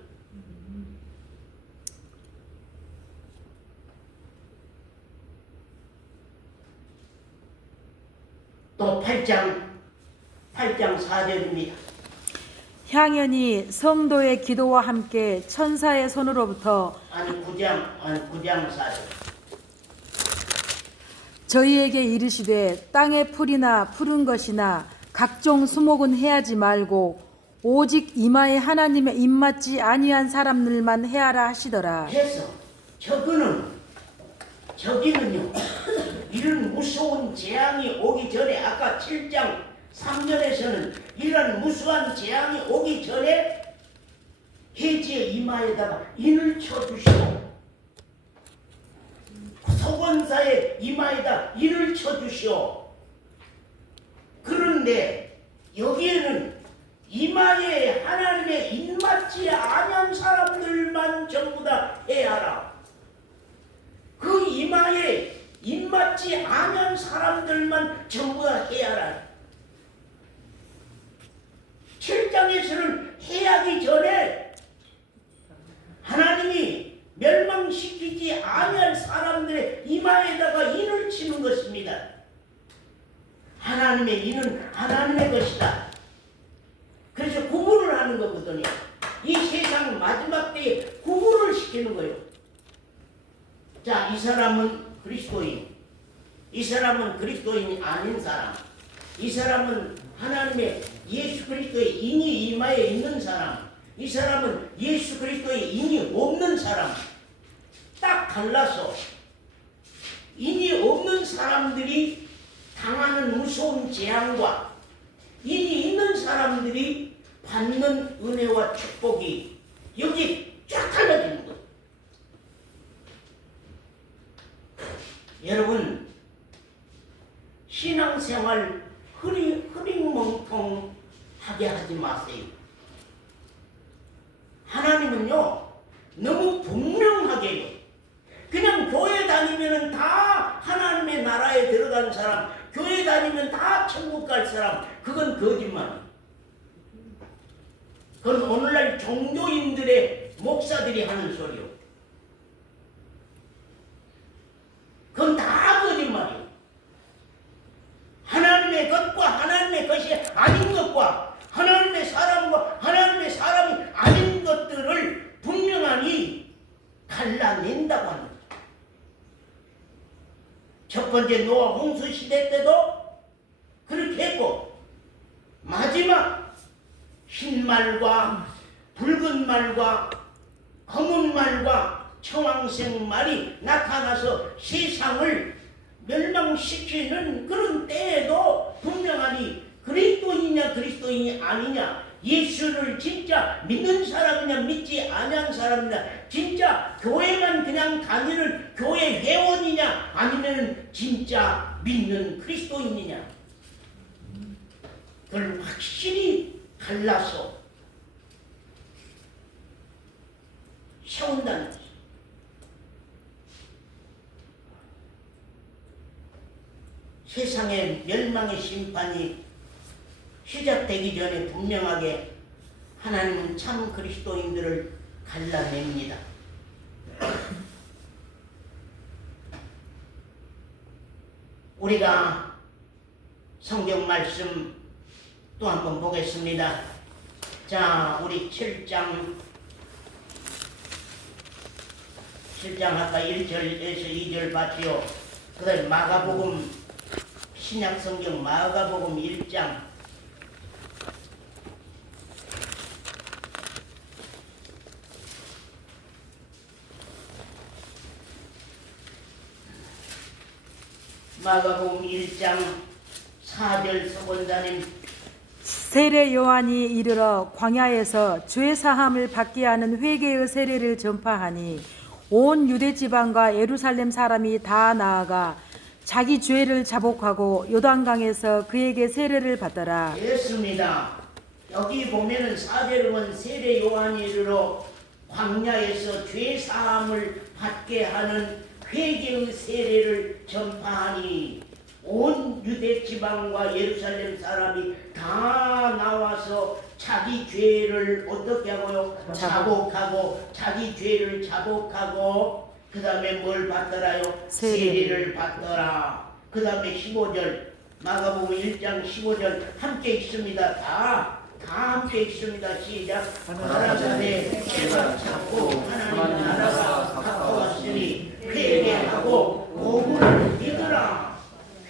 또 8장 4절입니다. 향연이 성도의 기도와 함께 천사의 손으로부터 9장 4절. 저희에게 이르시되 땅의 풀이나 푸른 것이나 각종 수목은 해하지 말고 오직 이마에 하나님의 입맞지 아니한 사람들만 해하라 하시더라. 해서 저기는요 이런 무서운 재앙이 오기 전에, 아까 7장 3절에서는 이런 무수한 재앙이 오기 전에 해지의 이마에다가 인을 쳐주시오. 서원사의 이마에다 인을 쳐주시오. 그런데 여기에는 이마에 하나님의 입맞지 아니한 사람들만 전부 다 해야 하라. 그 이마에 입맞지 아니한 사람들만 전부 다 해야 하라. 7장에서는 해하기 전에 하나님이 멸망시키지 아니할 사람들의 이마에다가 인을 치는 것입니다. 하나님의 인은 하나님의 것이다. 그래서 구분을 하는 거거든요. 이 세상 마지막 때에 구분을 시키는 거예요. 자, 이 사람은 그리스도인, 이 사람은 그리스도인이 아닌 사람, 이 사람은 하나님의 예수 그리스도의 인이 이마에 있는 사람, 이 사람은 예수 그리스도의 인이 없는 사람, 딱 갈라서 인이 없는 사람들이 당하는 무서운 재앙과 인이 있는 사람들이 받는 은혜와 축복이 여기 쫙 갈라지는 거예요. 여러분, 신앙생활 흐리멍텅하게 하지 마세요. 하나님은요 너무 분명하게요, 그냥 교회 다니면 다 하나님의 나라에 들어간 사람, 교회 다니면 다 천국 갈 사람, 그건 거짓말이에요. 그건 오늘날 종교인들의 목사들이 하는 소리요. 그건 다 거짓말이에요. 하나님의 것과 하나님의 것이 아닌 것과 하나님의 사람과 하나님의 사람이 아닌 것들을 분명하니 갈라낸다고 하는 거죠. 첫 번째 노아 홍수 시대 때도 그렇게 했고, 마지막 흰 말과 붉은 말과 검은 말과 청황색 말이 나타나서 세상을 멸망시키는 그런 때에도 분명하니 그리스도인이냐 그리스도인이 아니냐, 예수를 진짜 믿는 사람이냐 믿지 아니한 사람이냐, 진짜 교회만 그냥 다니는 교회 회원이냐 아니면 진짜 믿는 그리스도인이냐, 그걸 확실히 갈라서 세운다는 거죠. 세상의 멸망의 심판이 시작되기 전에 분명하게 하나님은 참 그리스도인들을 갈라냅니다. 우리가 성경 말씀 또 한번 보겠습니다. 자, 우리 7장 7장 아까 1절에서 2절 봤지요. 그 다음에 마가복음 신약성경 마가복음 1장 마가복음 1장 4절 서본자님 세례 요한이 이르러 광야에서 죄 사함을 받게 하는 회개의 세례를 전파하니 온 유대 지방과 예루살렘 사람이 다 나아가 자기 죄를 자복하고 요단강에서 그에게 세례를 받더라. 됐습니다. 여기 보면은 4절에 보면 세례 요한이 이르러 광야에서 죄 사함을 받게 하는 회개의 세례를 전파하니 온 유대 지방과 예루살렘 사람이 다 나와서 자기 죄를 어떻게 하고요? 자복하고 자기 죄를 자복하고 그 다음에 뭘 받더라요? 세례를 받더라. 그 다음에 15절 마가복음 1장 15절 함께 있습니다. 다 함께 있습니다. 시작. 하나님의 죄가 작고 하나님 나라가 가까웠으니 회개하고 복음을 믿으라.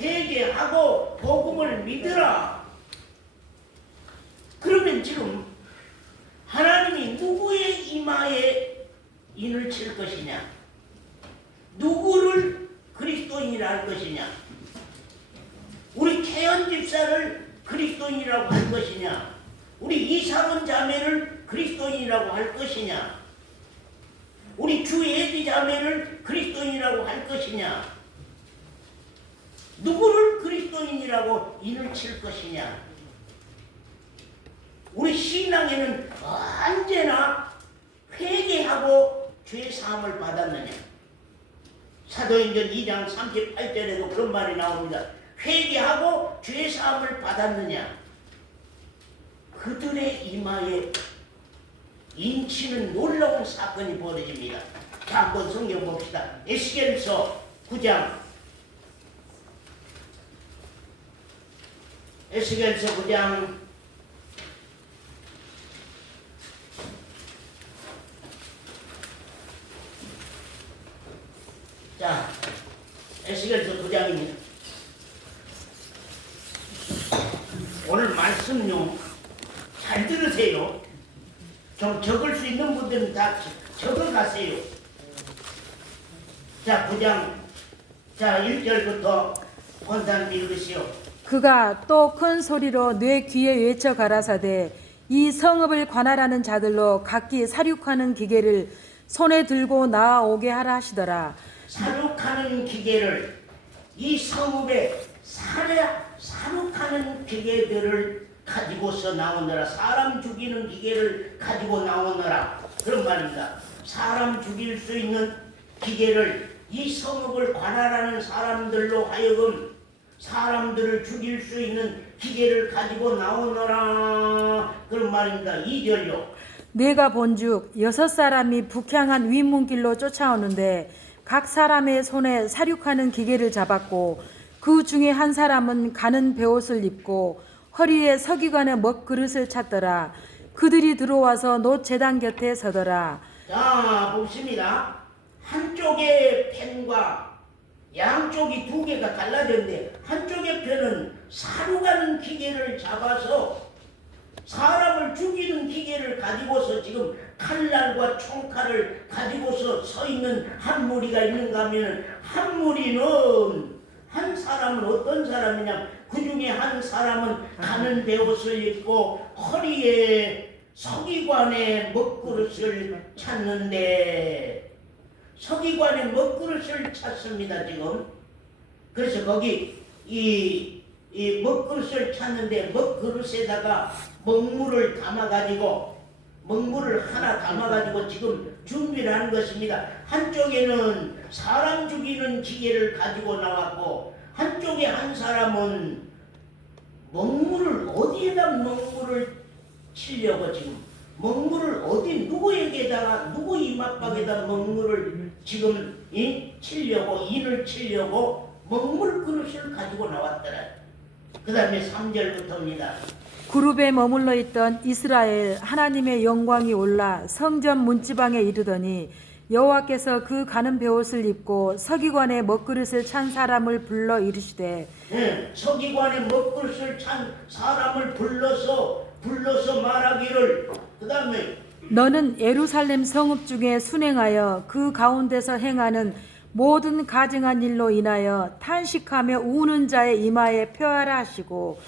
회개하고 복음을 믿으라. 그러면 지금 하나님이 누구의 이마에 인을 칠 것이냐? 누구를 그리스도인이라 할 것이냐? 우리 태연 집사를 그리스도인이라고 할 것이냐? 우리 이사론 자매를 그리스도인이라고 할 것이냐? 우리 주예지 자매를 그리스도인이라고 할 것이냐? 누구를 그리스도인이라고 인을 칠 것이냐? 우리 신앙에는 언제나 회개하고 죄 사함을 받았느냐? 사도행전 2장 38절에도 그런 말이 나옵니다. 회개하고 죄 사함을 받았느냐? 그들의 이마에 인치는 놀라운 사건이 벌어집니다. 자, 한번 성경 봅시다. 에스겔서 9장 에스겔서 9장 자, 에스겔서 9장입니다. 오늘 말씀요 잘 들으세요. 좀 적을 수 있는 분들은 다 적어가세요. 자, 9장 자 1절부터 원단 읽으시오. 그가 또 큰 소리로 내 귀에 외쳐 가라사대 이 성읍을 관할하는 자들로 각기 사륙하는 기계를 손에 들고 나아오게 하라 하시더라. 사륙하는 기계를 이 성읍에 사륙하는 기계들을 가지고서 나오느라. 사람 죽이는 기계를 가지고 나오느라 그런 말입니다. 사람 죽일 수 있는 기계를 이 성읍을 관할하는 사람들로 하여금 사람들을 죽일 수 있는 기계를 가지고 나오너라 그런 말입니다. 2절요. 내가 본즉 6사람이 북향한 윗문길로 쫓아오는데 각 사람의 손에 사륙하는 기계를 잡았고 그 중에 한 사람은 가는 베옷을 입고 허리에 서기관의 먹그릇을 찼더라. 그들이 들어와서 놋 제단 곁에 서더라. 자, 봅시다. 한쪽의 편과 양쪽이 두 개가 갈라졌는데 한쪽의 편은 사륙하는 기계를 잡아서 사람을 죽이는 기계를 가지고서 지금 칼날과 총칼을 가지고서 서 있는 한 무리가 있는가 하면 한 무리는 한 사람은 어떤 사람이냐? 그 중에 한 사람은 가는 베옷을 입고 허리에 서기관의 먹그릇을 찼는데 서기관의 먹그릇을 찼습니다. 지금 그래서 거기 이 먹그릇을 찼는데 먹그릇에다가 먹물을 담아가지고 먹물을 하나 담아가지고 지금 준비를 하는 것입니다. 한쪽에는 사람 죽이는 기계를 가지고 나왔고 한쪽에 한 사람은 먹물을 어디에다 먹물을 치려고 지금 먹물을 어디 누구에게다가 누구 이맛박에다 먹물을 지금 치려고 인을 치려고 먹물 그릇을 가지고 나왔더라. 그 다음에 3절부터입니다. 그룹에 머물러 있던 이스라엘 하나님의 영광이 올라 성전 문지방에 이르더니 여호와께서 그 가는 베옷을 입고 서기관의 먹그릇을 찬 사람을 불러 이르시되 서기관의 먹그릇을 찬 사람을 불러서 말하기를 그 다음에 너는 예루살렘 성읍 중에 순행하여 그 가운데서 행하는 모든 가증한 일로 인하여 탄식하며 우는 자의 이마에 표하라 하시고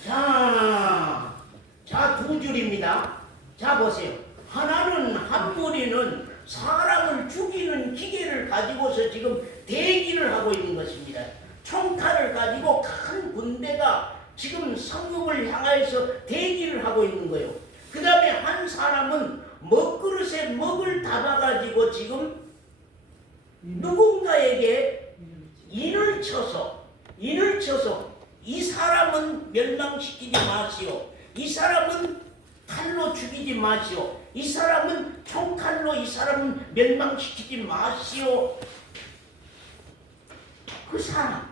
자, 두 줄입니다. 자, 보세요. 하나는 한 무리는 사람을 죽이는 기계를 가지고서 지금 대기를 하고 있는 것입니다. 총칼을 가지고 큰 군대가 지금 성읍을 향하여서 대기를 하고 있는 거예요. 그 다음에 한 사람은 먹그릇에 먹을 담아가지고 지금 누군가에게 인을 쳐서 이 사람은 멸망시키지 마시오. 이 사람은 칼로 죽이지 마시오. 이 사람은 총칼로 이 사람은 멸망시키지 마시오. 그 사람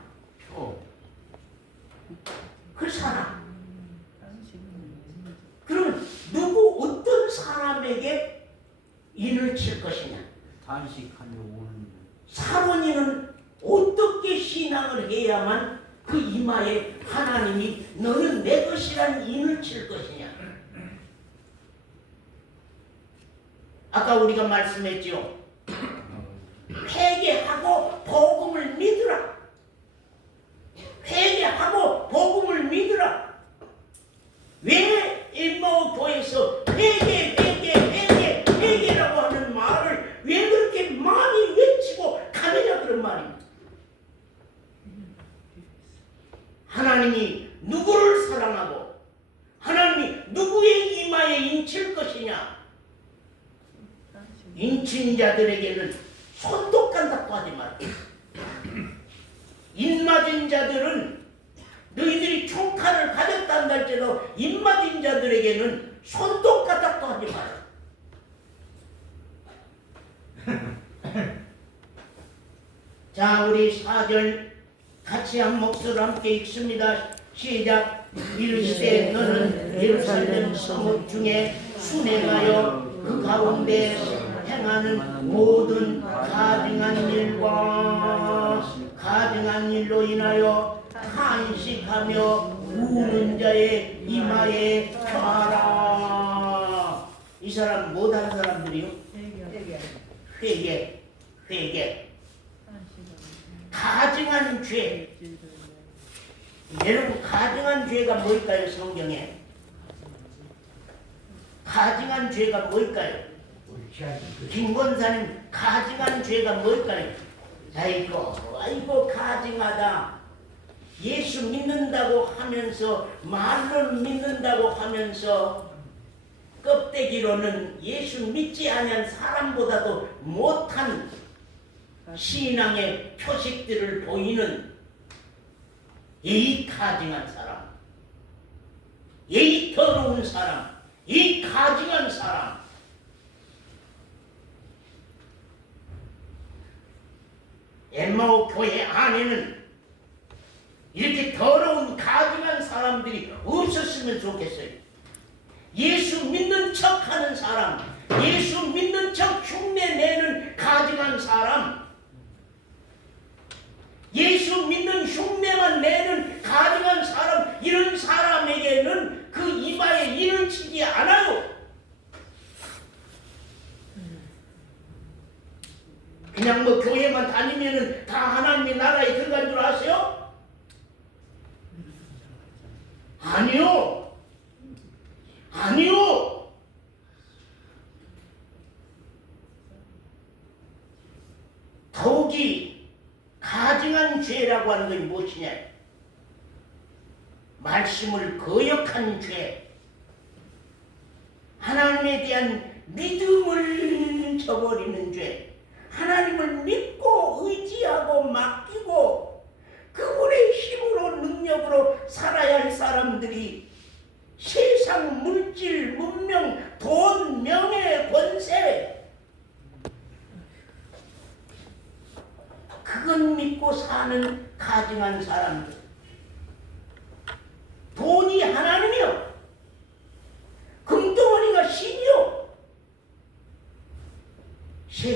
그럼 누구 어떤 사람에게 인을 칠 것이냐? 단식하며 오는 사모님은 어떻게 신앙을 해야만 그 이마에 하나님이 너는 내 것이란 인을 칠 것이냐? 아까 우리가 말씀했죠. 회개하고 복음을 믿으라. 회개하고 복음을 믿으라. 왜 일마오 교회에서 회개라고 하는 말을 왜 그렇게 많이 외치고 가느냐 그런 말입니다. 하나님이 누구를 사랑하고 하나님이 누구의 이마에 인칠 것이냐? 인친 자들에게는 손독 간다고 하지 말고 인맞은 자들은 너희들이 총칼을 가졌다 한다 할지라도 인맞은 자들에게는 손독 간다고 하지 말고 자, 우리 4절 같이 한 목소리로 함께 읽습니다. 시작. 이르시되 너는 예루살렘 성읍 중에 순행하여 그 가운데 행하는 모든 가증한 일로 인하여 탄식하며 우는 자의 이마에 펴라. 이 사람 못하는 사람들이요? 회개. 가증한 죄. 여러분, 가증한 죄가 뭘까요? 성경에 가증한 죄가 뭘까요? 김권사님, 가증한 죄가 뭘까요? 아이고 가증하다. 예수 믿는다고 하면서 말로 믿는다고 하면서 껍데기로는 예수 믿지 않은 사람보다도 못한 신앙의 표식들을 보이는 이 가증한 사람, 이 더러운 사람, 이 가증한 사람. 엠마오 교회 안에는 이렇게 더러운 가증한 사람들이 없었으면 좋겠어요. 예수 믿는 척하는 사람, 예수 믿는 척 흉내내는 가증한 사람, 예수 믿는 흉내만 내는 가증한 사람, 이런 사람에게는 그 이마에 인을 치지 않아요. 그냥 뭐 교회만 다니면은 다 하나님의 나라에 들어간 줄 아세요? 아니요. 더욱이 가증한 죄라고 하는 것이 무엇이냐? 말씀을 거역한 죄, 하나님에 대한 믿음을 저버리는 죄, 하나님을 믿고 의지하고 맡기고 그분의 힘으로 능력으로 살아야 할 사람들이 세상 물질, 문명, 돈, 명예, 권세 그건 믿고 사는 가증한 사람들. 돈이 하나님이요, 금덩어리가 신이요.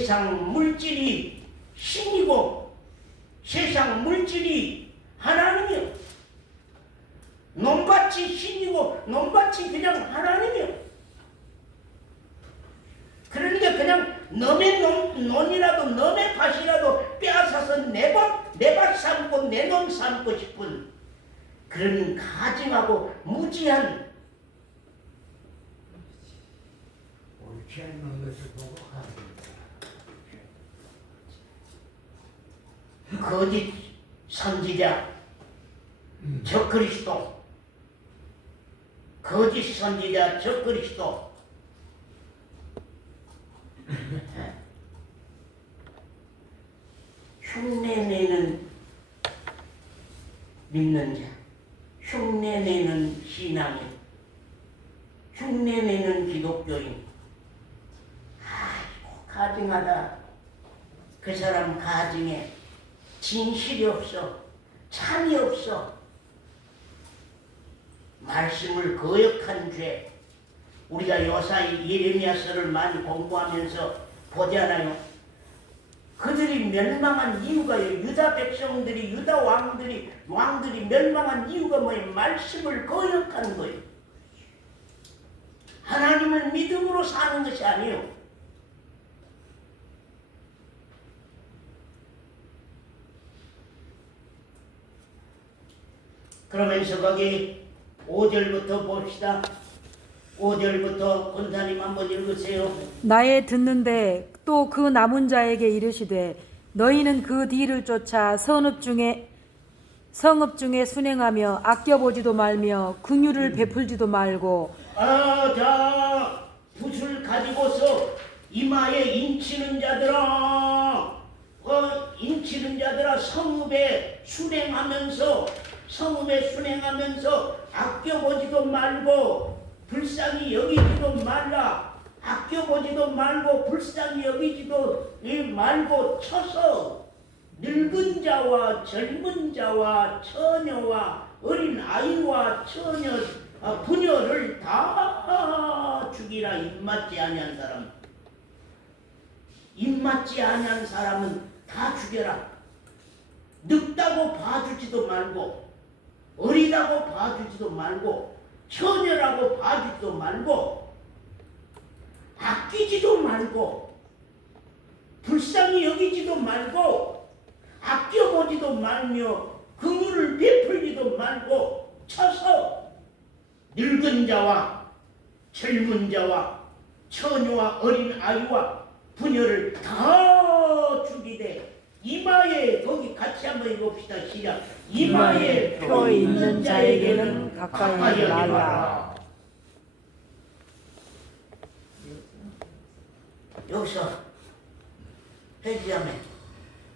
세상 물질이 신이고 세상 물질이 하나님이요. 논밭이 신이고 논밭이 그냥 하나님이요. 그러니까 그냥 너의 논이라도 너의 밭이라도 빼앗아서 내 밭 삼고 내 논 삼고 싶은 그런 가증하고 무지한 옳지 않는 것을 보고 가는 거짓 선지자 적그리스도 거짓 선지자 적그리스도 흉내내는 믿는 자, 흉내내는 신앙인, 흉내내는 기독교인. 아이고 가증하다. 그 사람 가증에 진실이 없어, 참이 없어. 말씀을 거역한 죄. 우리가 요사이 예레미야서를 많이 공부하면서 보잖아요. 그들이 멸망한 이유가요. 유다 백성들이 유다 왕들이 멸망한 이유가 뭐예요? 말씀을 거역하는 거예요. 하나님을 믿음으로 사는 것이 아니에요. 그러면서 거기 5절부터 봅시다. 5절부터 권사님 한번 읽으세요. 나의 듣는데 또 그 남은 자에게 이르시되 너희는 그 뒤를 쫓아 성읍 중에 순행하며 아껴보지도 말며 긍휼을 베풀지도 말고 자 붓을 가지고서 이마에 인치는 자들아 성읍에 순행하면서 아껴보지도 말고 불쌍히 여기지도 말라. 아껴보지도 말고 불쌍히 여기지도 말고 쳐서 늙은 자와 젊은 자와 처녀와 어린 아이와 부녀를 다 죽이라. 입맞지 아니한 사람, 입맞지 아니한 사람은 다 죽여라. 늙다고 봐주지도 말고 어리다고 봐주지도 말고 처녀라고 봐주지도 말고 아끼지도 말고 불쌍히 여기지도 말고 아껴보지도 말며 긍휼을 베풀지도 말고 쳐서 늙은 자와 젊은 자와 처녀와 어린 아이와 부녀를 다 죽이되 이마에 거기 같이 한번 읽읍시다. 시작. 이마에 표 있는 자에게는 가까이 하지 말라. 여기서 회개하면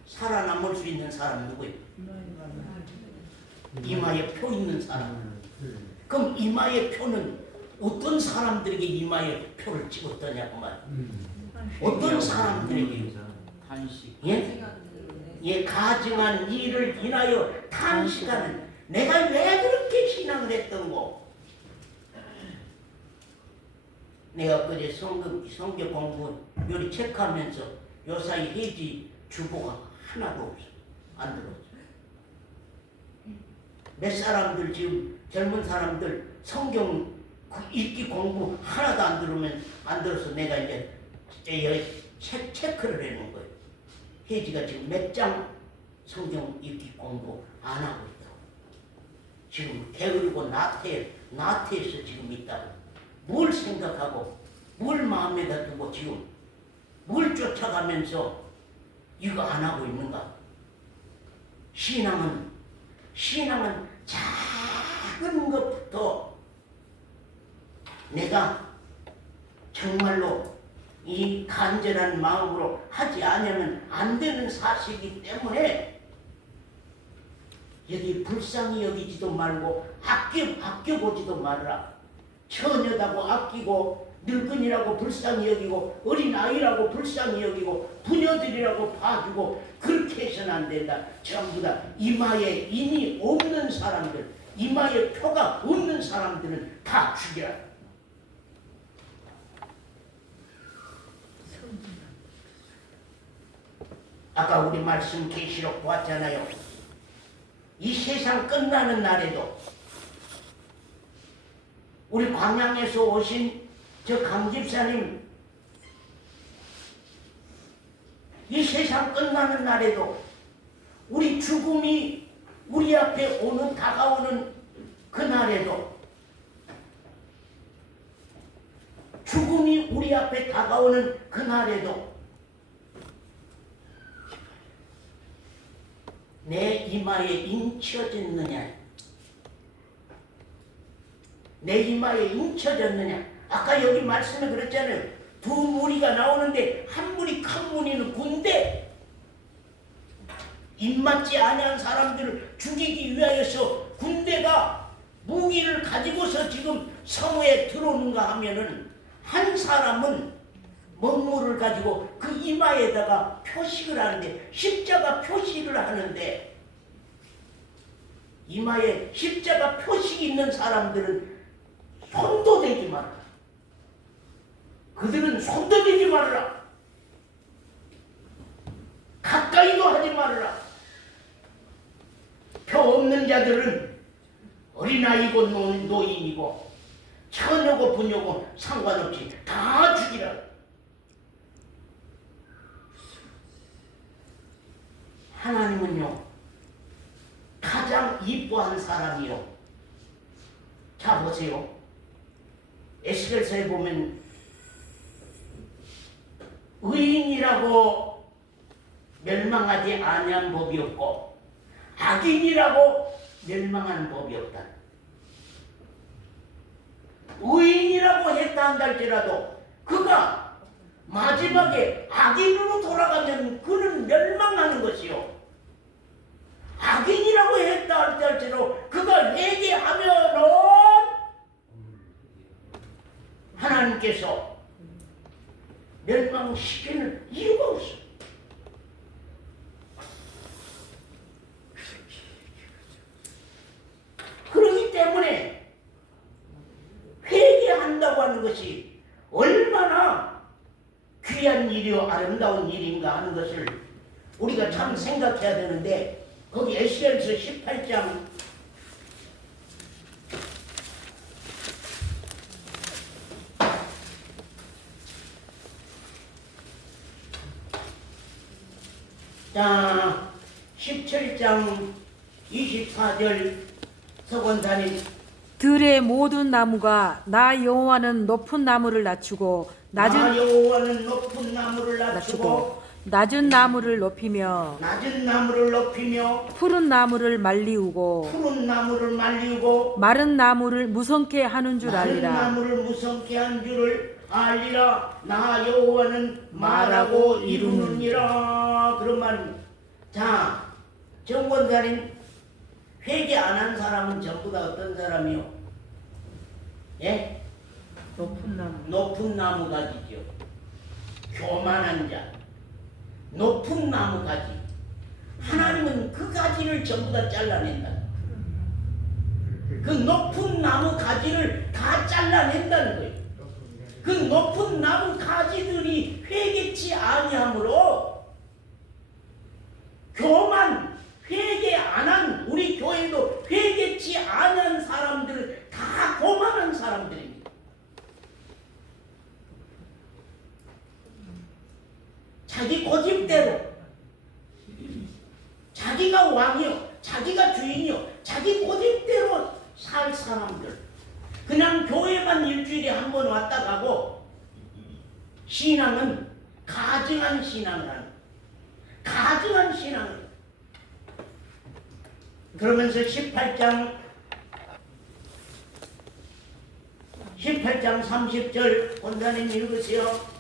살아남을 수 있는 사람 누구예요? 이마에 표 있는 사람. 그럼 이마에 표는 어떤 사람들에게 이마에 표를 찍었더냐고 말. 어떤 사람들에게 탄식. 예, 가증한 일을 인하여 탄식하는 내가 왜 그렇게 신앙을 했던고. 내가 그제 성경 공부 요리 체크하면서 요사이 해지 주보가 하나도 없어. 안 들었어. 몇 사람들 지금 젊은 사람들 성경 읽기 공부 하나도 안 들어서 내가 이제 체크를 해놓은 거예요. 혜지가 지금 몇 장 성경 읽기 공부 안 하고 있다고. 지금 게으르고 나태해서 지금 있다고. 뭘 생각하고 뭘 마음에다 두고 지금 뭘 쫓아가면서 이거 안 하고 있는가? 신앙은 작은 것부터 내가 정말로 이 간절한 마음으로 하지 않으면 안 되는 사실이기 때문에 여기 불쌍히 여기지도 말고 아껴보지도 말라. 처녀다고 아끼고 늙은이라고 불쌍히 여기고 어린아이라고 불쌍히 여기고 부녀들이라고 봐주고 그렇게 해서는 안 된다. 전부 다 이마에 인이 없는 사람들, 이마에 표가 없는 사람들은 다 죽여라. 아까 우리 말씀 계시록 보았잖아요. 이 세상 끝나는 날에도 우리 광양에서 오신 저 강집사님, 이 세상 끝나는 날에도 우리 죽음이 우리 앞에 다가오는 그날에도, 죽음이 우리 앞에 다가오는 그날에도 내 이마에 인쳐졌느냐, 내 이마에 인쳐졌느냐. 아까 여기 말씀에 그랬잖아요. 두 무리가 나오는데 한 무리, 큰 무리는 군대, 입맞지 아니한 사람들을 죽이기 위하여서 군대가 무기를 가지고서 지금 성에 들어오는가 하면은, 한 사람은 먹물을 가지고 그 이마에다가 표식을 하는데, 십자가 표식을 하는데, 이마에 십자가 표식이 있는 사람들은 손도 대지 마라. 그들은 손도 대지 말아라. 가까이도 하지 말아라. 표 없는 자들은 어린아이고 노인이고 처녀고 부녀고 상관없이 다 죽이라. 하나님은요, 가장 이뻐한 사람이요. 자 보세요. 에스겔서에 보면 의인이라고 멸망하지 아니한 법이 없고 악인이라고 멸망하는 법이 없다. 의인이라고 했다 한달지라도 그가 마지막에 악인으로 돌아가면 그는 멸망하는 것이요, 악인이라고 했다 할지라도 그가 회개하면은 하나님께서 멸망시키는 이유가 없어. 그렇기 때문에 회개한다고 하는 것이 얼마나 귀한 일이요 아름다운 일인가 하는 것을 우리가 참 생각해야 되는데, 거기 에스겔서 18장 17장 24절 서권사님, 들의 모든 나무가 나 여호와는 높은 나무를 낮추고 나 여호와는 높은 나무를 낮추고 낮은 나무를 높이며 낮은 나무를 높이며 푸른 나무를 말리우고 푸른 나무를 말리우고 마른 나무를 무성케 하는 줄 마른 알리라. 나무를 무성케 한 줄을 알리라. 나 여호와는 말하고 이루느니라. 그런 말입니다. 자, 정권사님, 회개 안 한 사람은 전부 다 어떤 사람이요? 예? 높은 나무 가지죠. 교만한 자, 높은 나무 가지. 하나님은 그 가지를 전부 다 잘라낸다. 그 높은 나무 가지를 다 잘라낸다는 거예요. 그 높은 나무 가지들이 회개치 아니하므로 교만, 회개 안 한, 우리 교회도 회개치 않은 사람들은 다 교만한 사람들입니다. 자기 고집대로, 자기가 왕이요, 자기가 주인이요, 자기 고집대로 살 사람들. 그냥 교회만 일주일에 한 번 왔다 가고, 신앙은 가증한 신앙을 하는, 가증한 신앙을. 그러면서 18장 30절 원장님 읽으세요.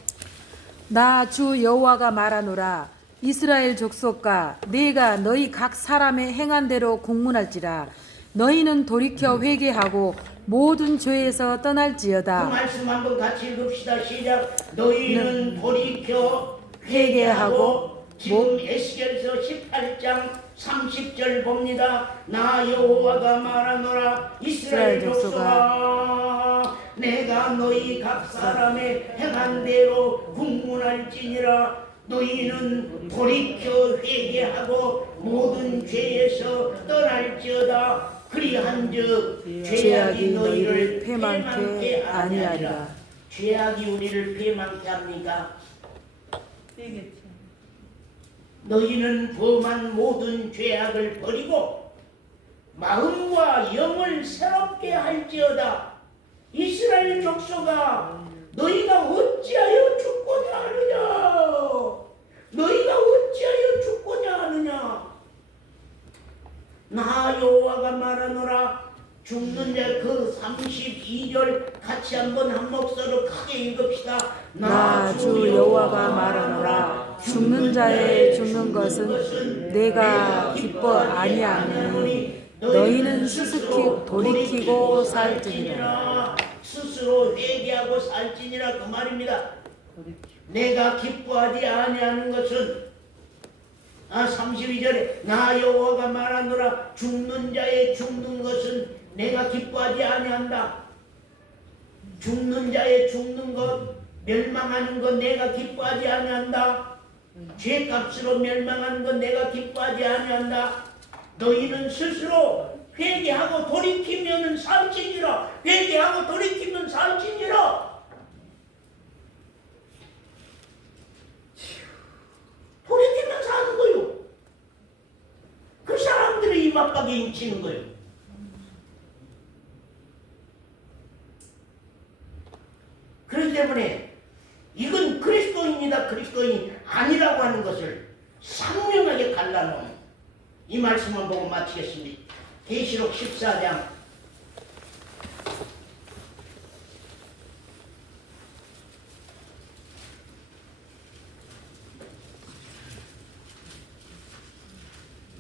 나 주 여호와가 말하노라. 이스라엘 족속과 내가 너희 각 사람의 행한 대로 공문할지라. 너희는 돌이켜 회개하고 모든 죄에서 그 떠날지어다. 말씀 한번 같이 읽읍시다. 시작. 너희는 돌이켜 회개하고 지금 에스겔서 18장 30절 봅니다. 나 여호와가 말하노라. 이스라엘 족속아, 내가 너희 각 사람의 행한 대로 국문할지니라. 너희는 돌이켜 회개하고 모든 죄에서 떠날지어다. 그리한즉 죄악이 너희를 패망케 아니하리라. 죄악이 우리를 패망케 합니까? 너희는 범한 모든 죄악을 버리고 마음과 영을 새롭게 할지어다. 이스라엘 족속아, 너희가 어찌하여 죽고자 하느냐? 너희가 어찌하여 죽고자 하느냐? 나 여호와가 말하노라. 죽는 자 그 32절 같이 한번 한 목소리로 크게 읽읍시다. 나 주 여호와가 말하노라. 죽는 자의 죽는 것은 내가 기뻐 아니하노니 너희는 스스로 돌이키고 살지니라. 스스로 회개하고 살지니라, 그 말입니다. 내가 기뻐하지 아니하는 것은 32절에 나 여호와가 말하노라. 죽는 자의 죽는 것은 내가 기뻐하지 아니한다. 죽는 자의 죽는 것, 멸망하는 것 내가 기뻐하지 아니한다. 죄값으로 멸망하는 것 내가 기뻐하지 아니한다. 너희는 스스로 회개하고 돌이키면 살지니라. 회개하고 돌이키면 살지니라. 돌이키면 사는 거요. 그 사람들의 이맛박에 인치는 거요. 그렇기 때문에 이건 그리스도인이다, 그리스도인이 아니라고 하는 것을 상명하게 갈라놓은 이 말씀을 보고 마치겠습니다. 계시록 14장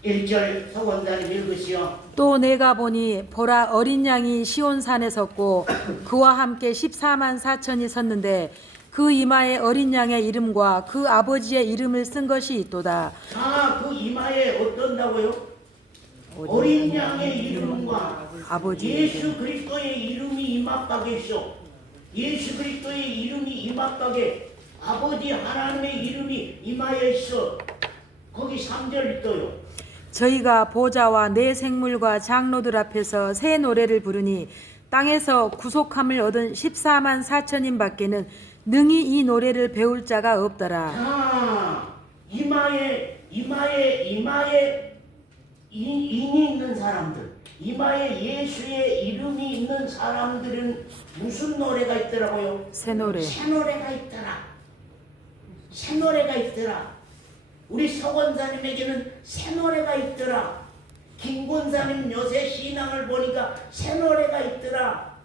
1절 서원자님 읽으시오. 또 내가 보니 보라 어린 양이 시온산에 섰고 그와 함께 14만 4천이 섰는데 그 이마에 어린 양의 이름과 그 아버지의 이름을 쓴 것이 있도다. 그 이마에 어떤다고요? 어린 양의 이름과 아버지의 예수 그리스도의 이름이 이마박에 있어. 예수 그리스도의 이름이 이마박에, 아버지 하나님의 이름이 이마에 있어. 거기 3절 있어요. 저희가 보좌와 내 생물과 장로들 앞에서 새 노래를 부르니 땅에서 구속함을 얻은 14만 4천인 밖에는 능히 이 노래를 배울 자가 없더라. 이마에 인이 있는 사람들, 이마에 예수의 이름이 있는 사람들은 무슨 노래가 있더라고요? 새 노래. 새 노래가 있더라. 새 노래가 있더라. 우리 서권사님에게는 새 노래가 있더라. 김권사님 요새 신앙을 보니까 새 노래가 있더라.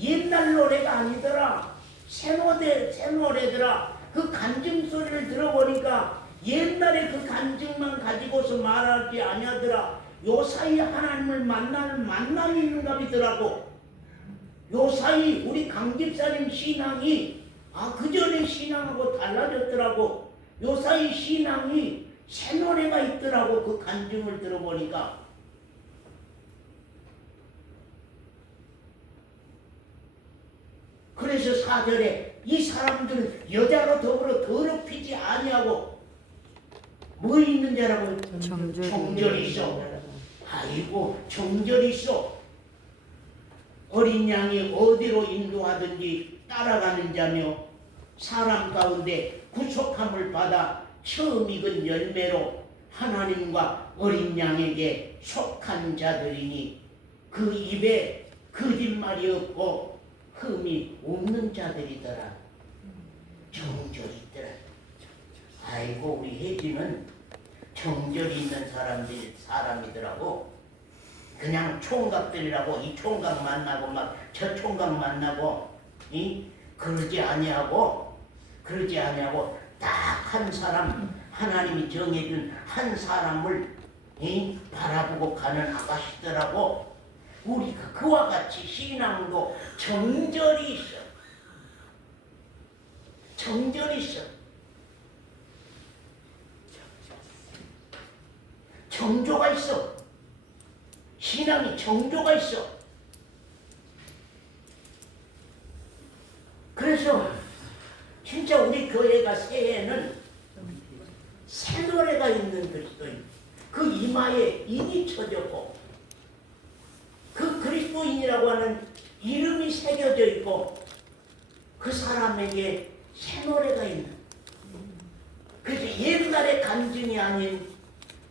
옛날 노래가 아니더라. 새 노래더라. 그 간증 소리를 들어보니까 옛날에 그 간증만 가지고서 말하지 아니하더라. 요사이 하나님을 만나는 만남이 있는가 보더라고. 요사이 우리 강집사님 신앙이 그 전에 신앙하고 달라졌더라고. 요사이 신앙이 새 노래가 있더라고. 그 간증을 들어보니까. 그래서 4절에 이 사람들은 여자로 더불어 더럽히지 아니하고 뭐 있는 자라고? 정절이 있어. 아이고, 정절이 있어. 어린 양이 어디로 인도하든지 따라가는 자며 사람 가운데 구속함을 받아 처음 익은 열매로 하나님과 어린 양에게 속한 자들이니 그 입에 거짓말이 없고 흠이 없는 자들이더라. 정절이 있더라. 아이고, 우리 혜진은 정절이 있는 사람이더라고. 그냥 총각들이라고 이 총각 만나고 막 저 총각 만나고 그러지 아니하고 딱 한 사람, 하나님이 정해준 한 사람을 바라보고 가는 아가씨더라고. 우리 그와 같이 신앙도 정절이 있어. 정절이 있어. 정조가 있어. 신앙이 정조가 있어. 그래서 진짜 우리 교회가 새해에는 새 노래가 있는 그리스도인. 그 이마에 인이 쳐졌고 그 그리스도인이라고 하는 이름이 새겨져 있고 그 사람에게 새 노래가 있는. 그래서 옛날의 간증이 아닌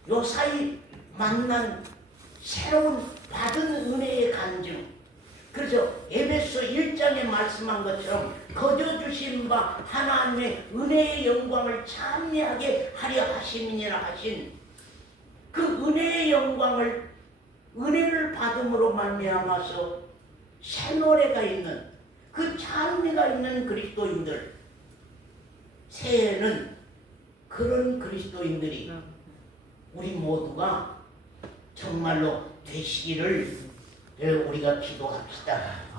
요사이 만난 새로운 받은 은혜의 간증. 그래서 에베소 1장에 말씀한 것처럼 거저 주신 바 하나님의 은혜의 영광을 찬미하게 하려 하심이니라 하신 그 은혜의 영광을 은혜를 받음으로 말미암아서 새 노래가 있는 그 찬미가 있는 그리스도인들. 새해에는 그런 그리스도인들이 우리 모두가 정말로 되시기를 우리가 기도합시다.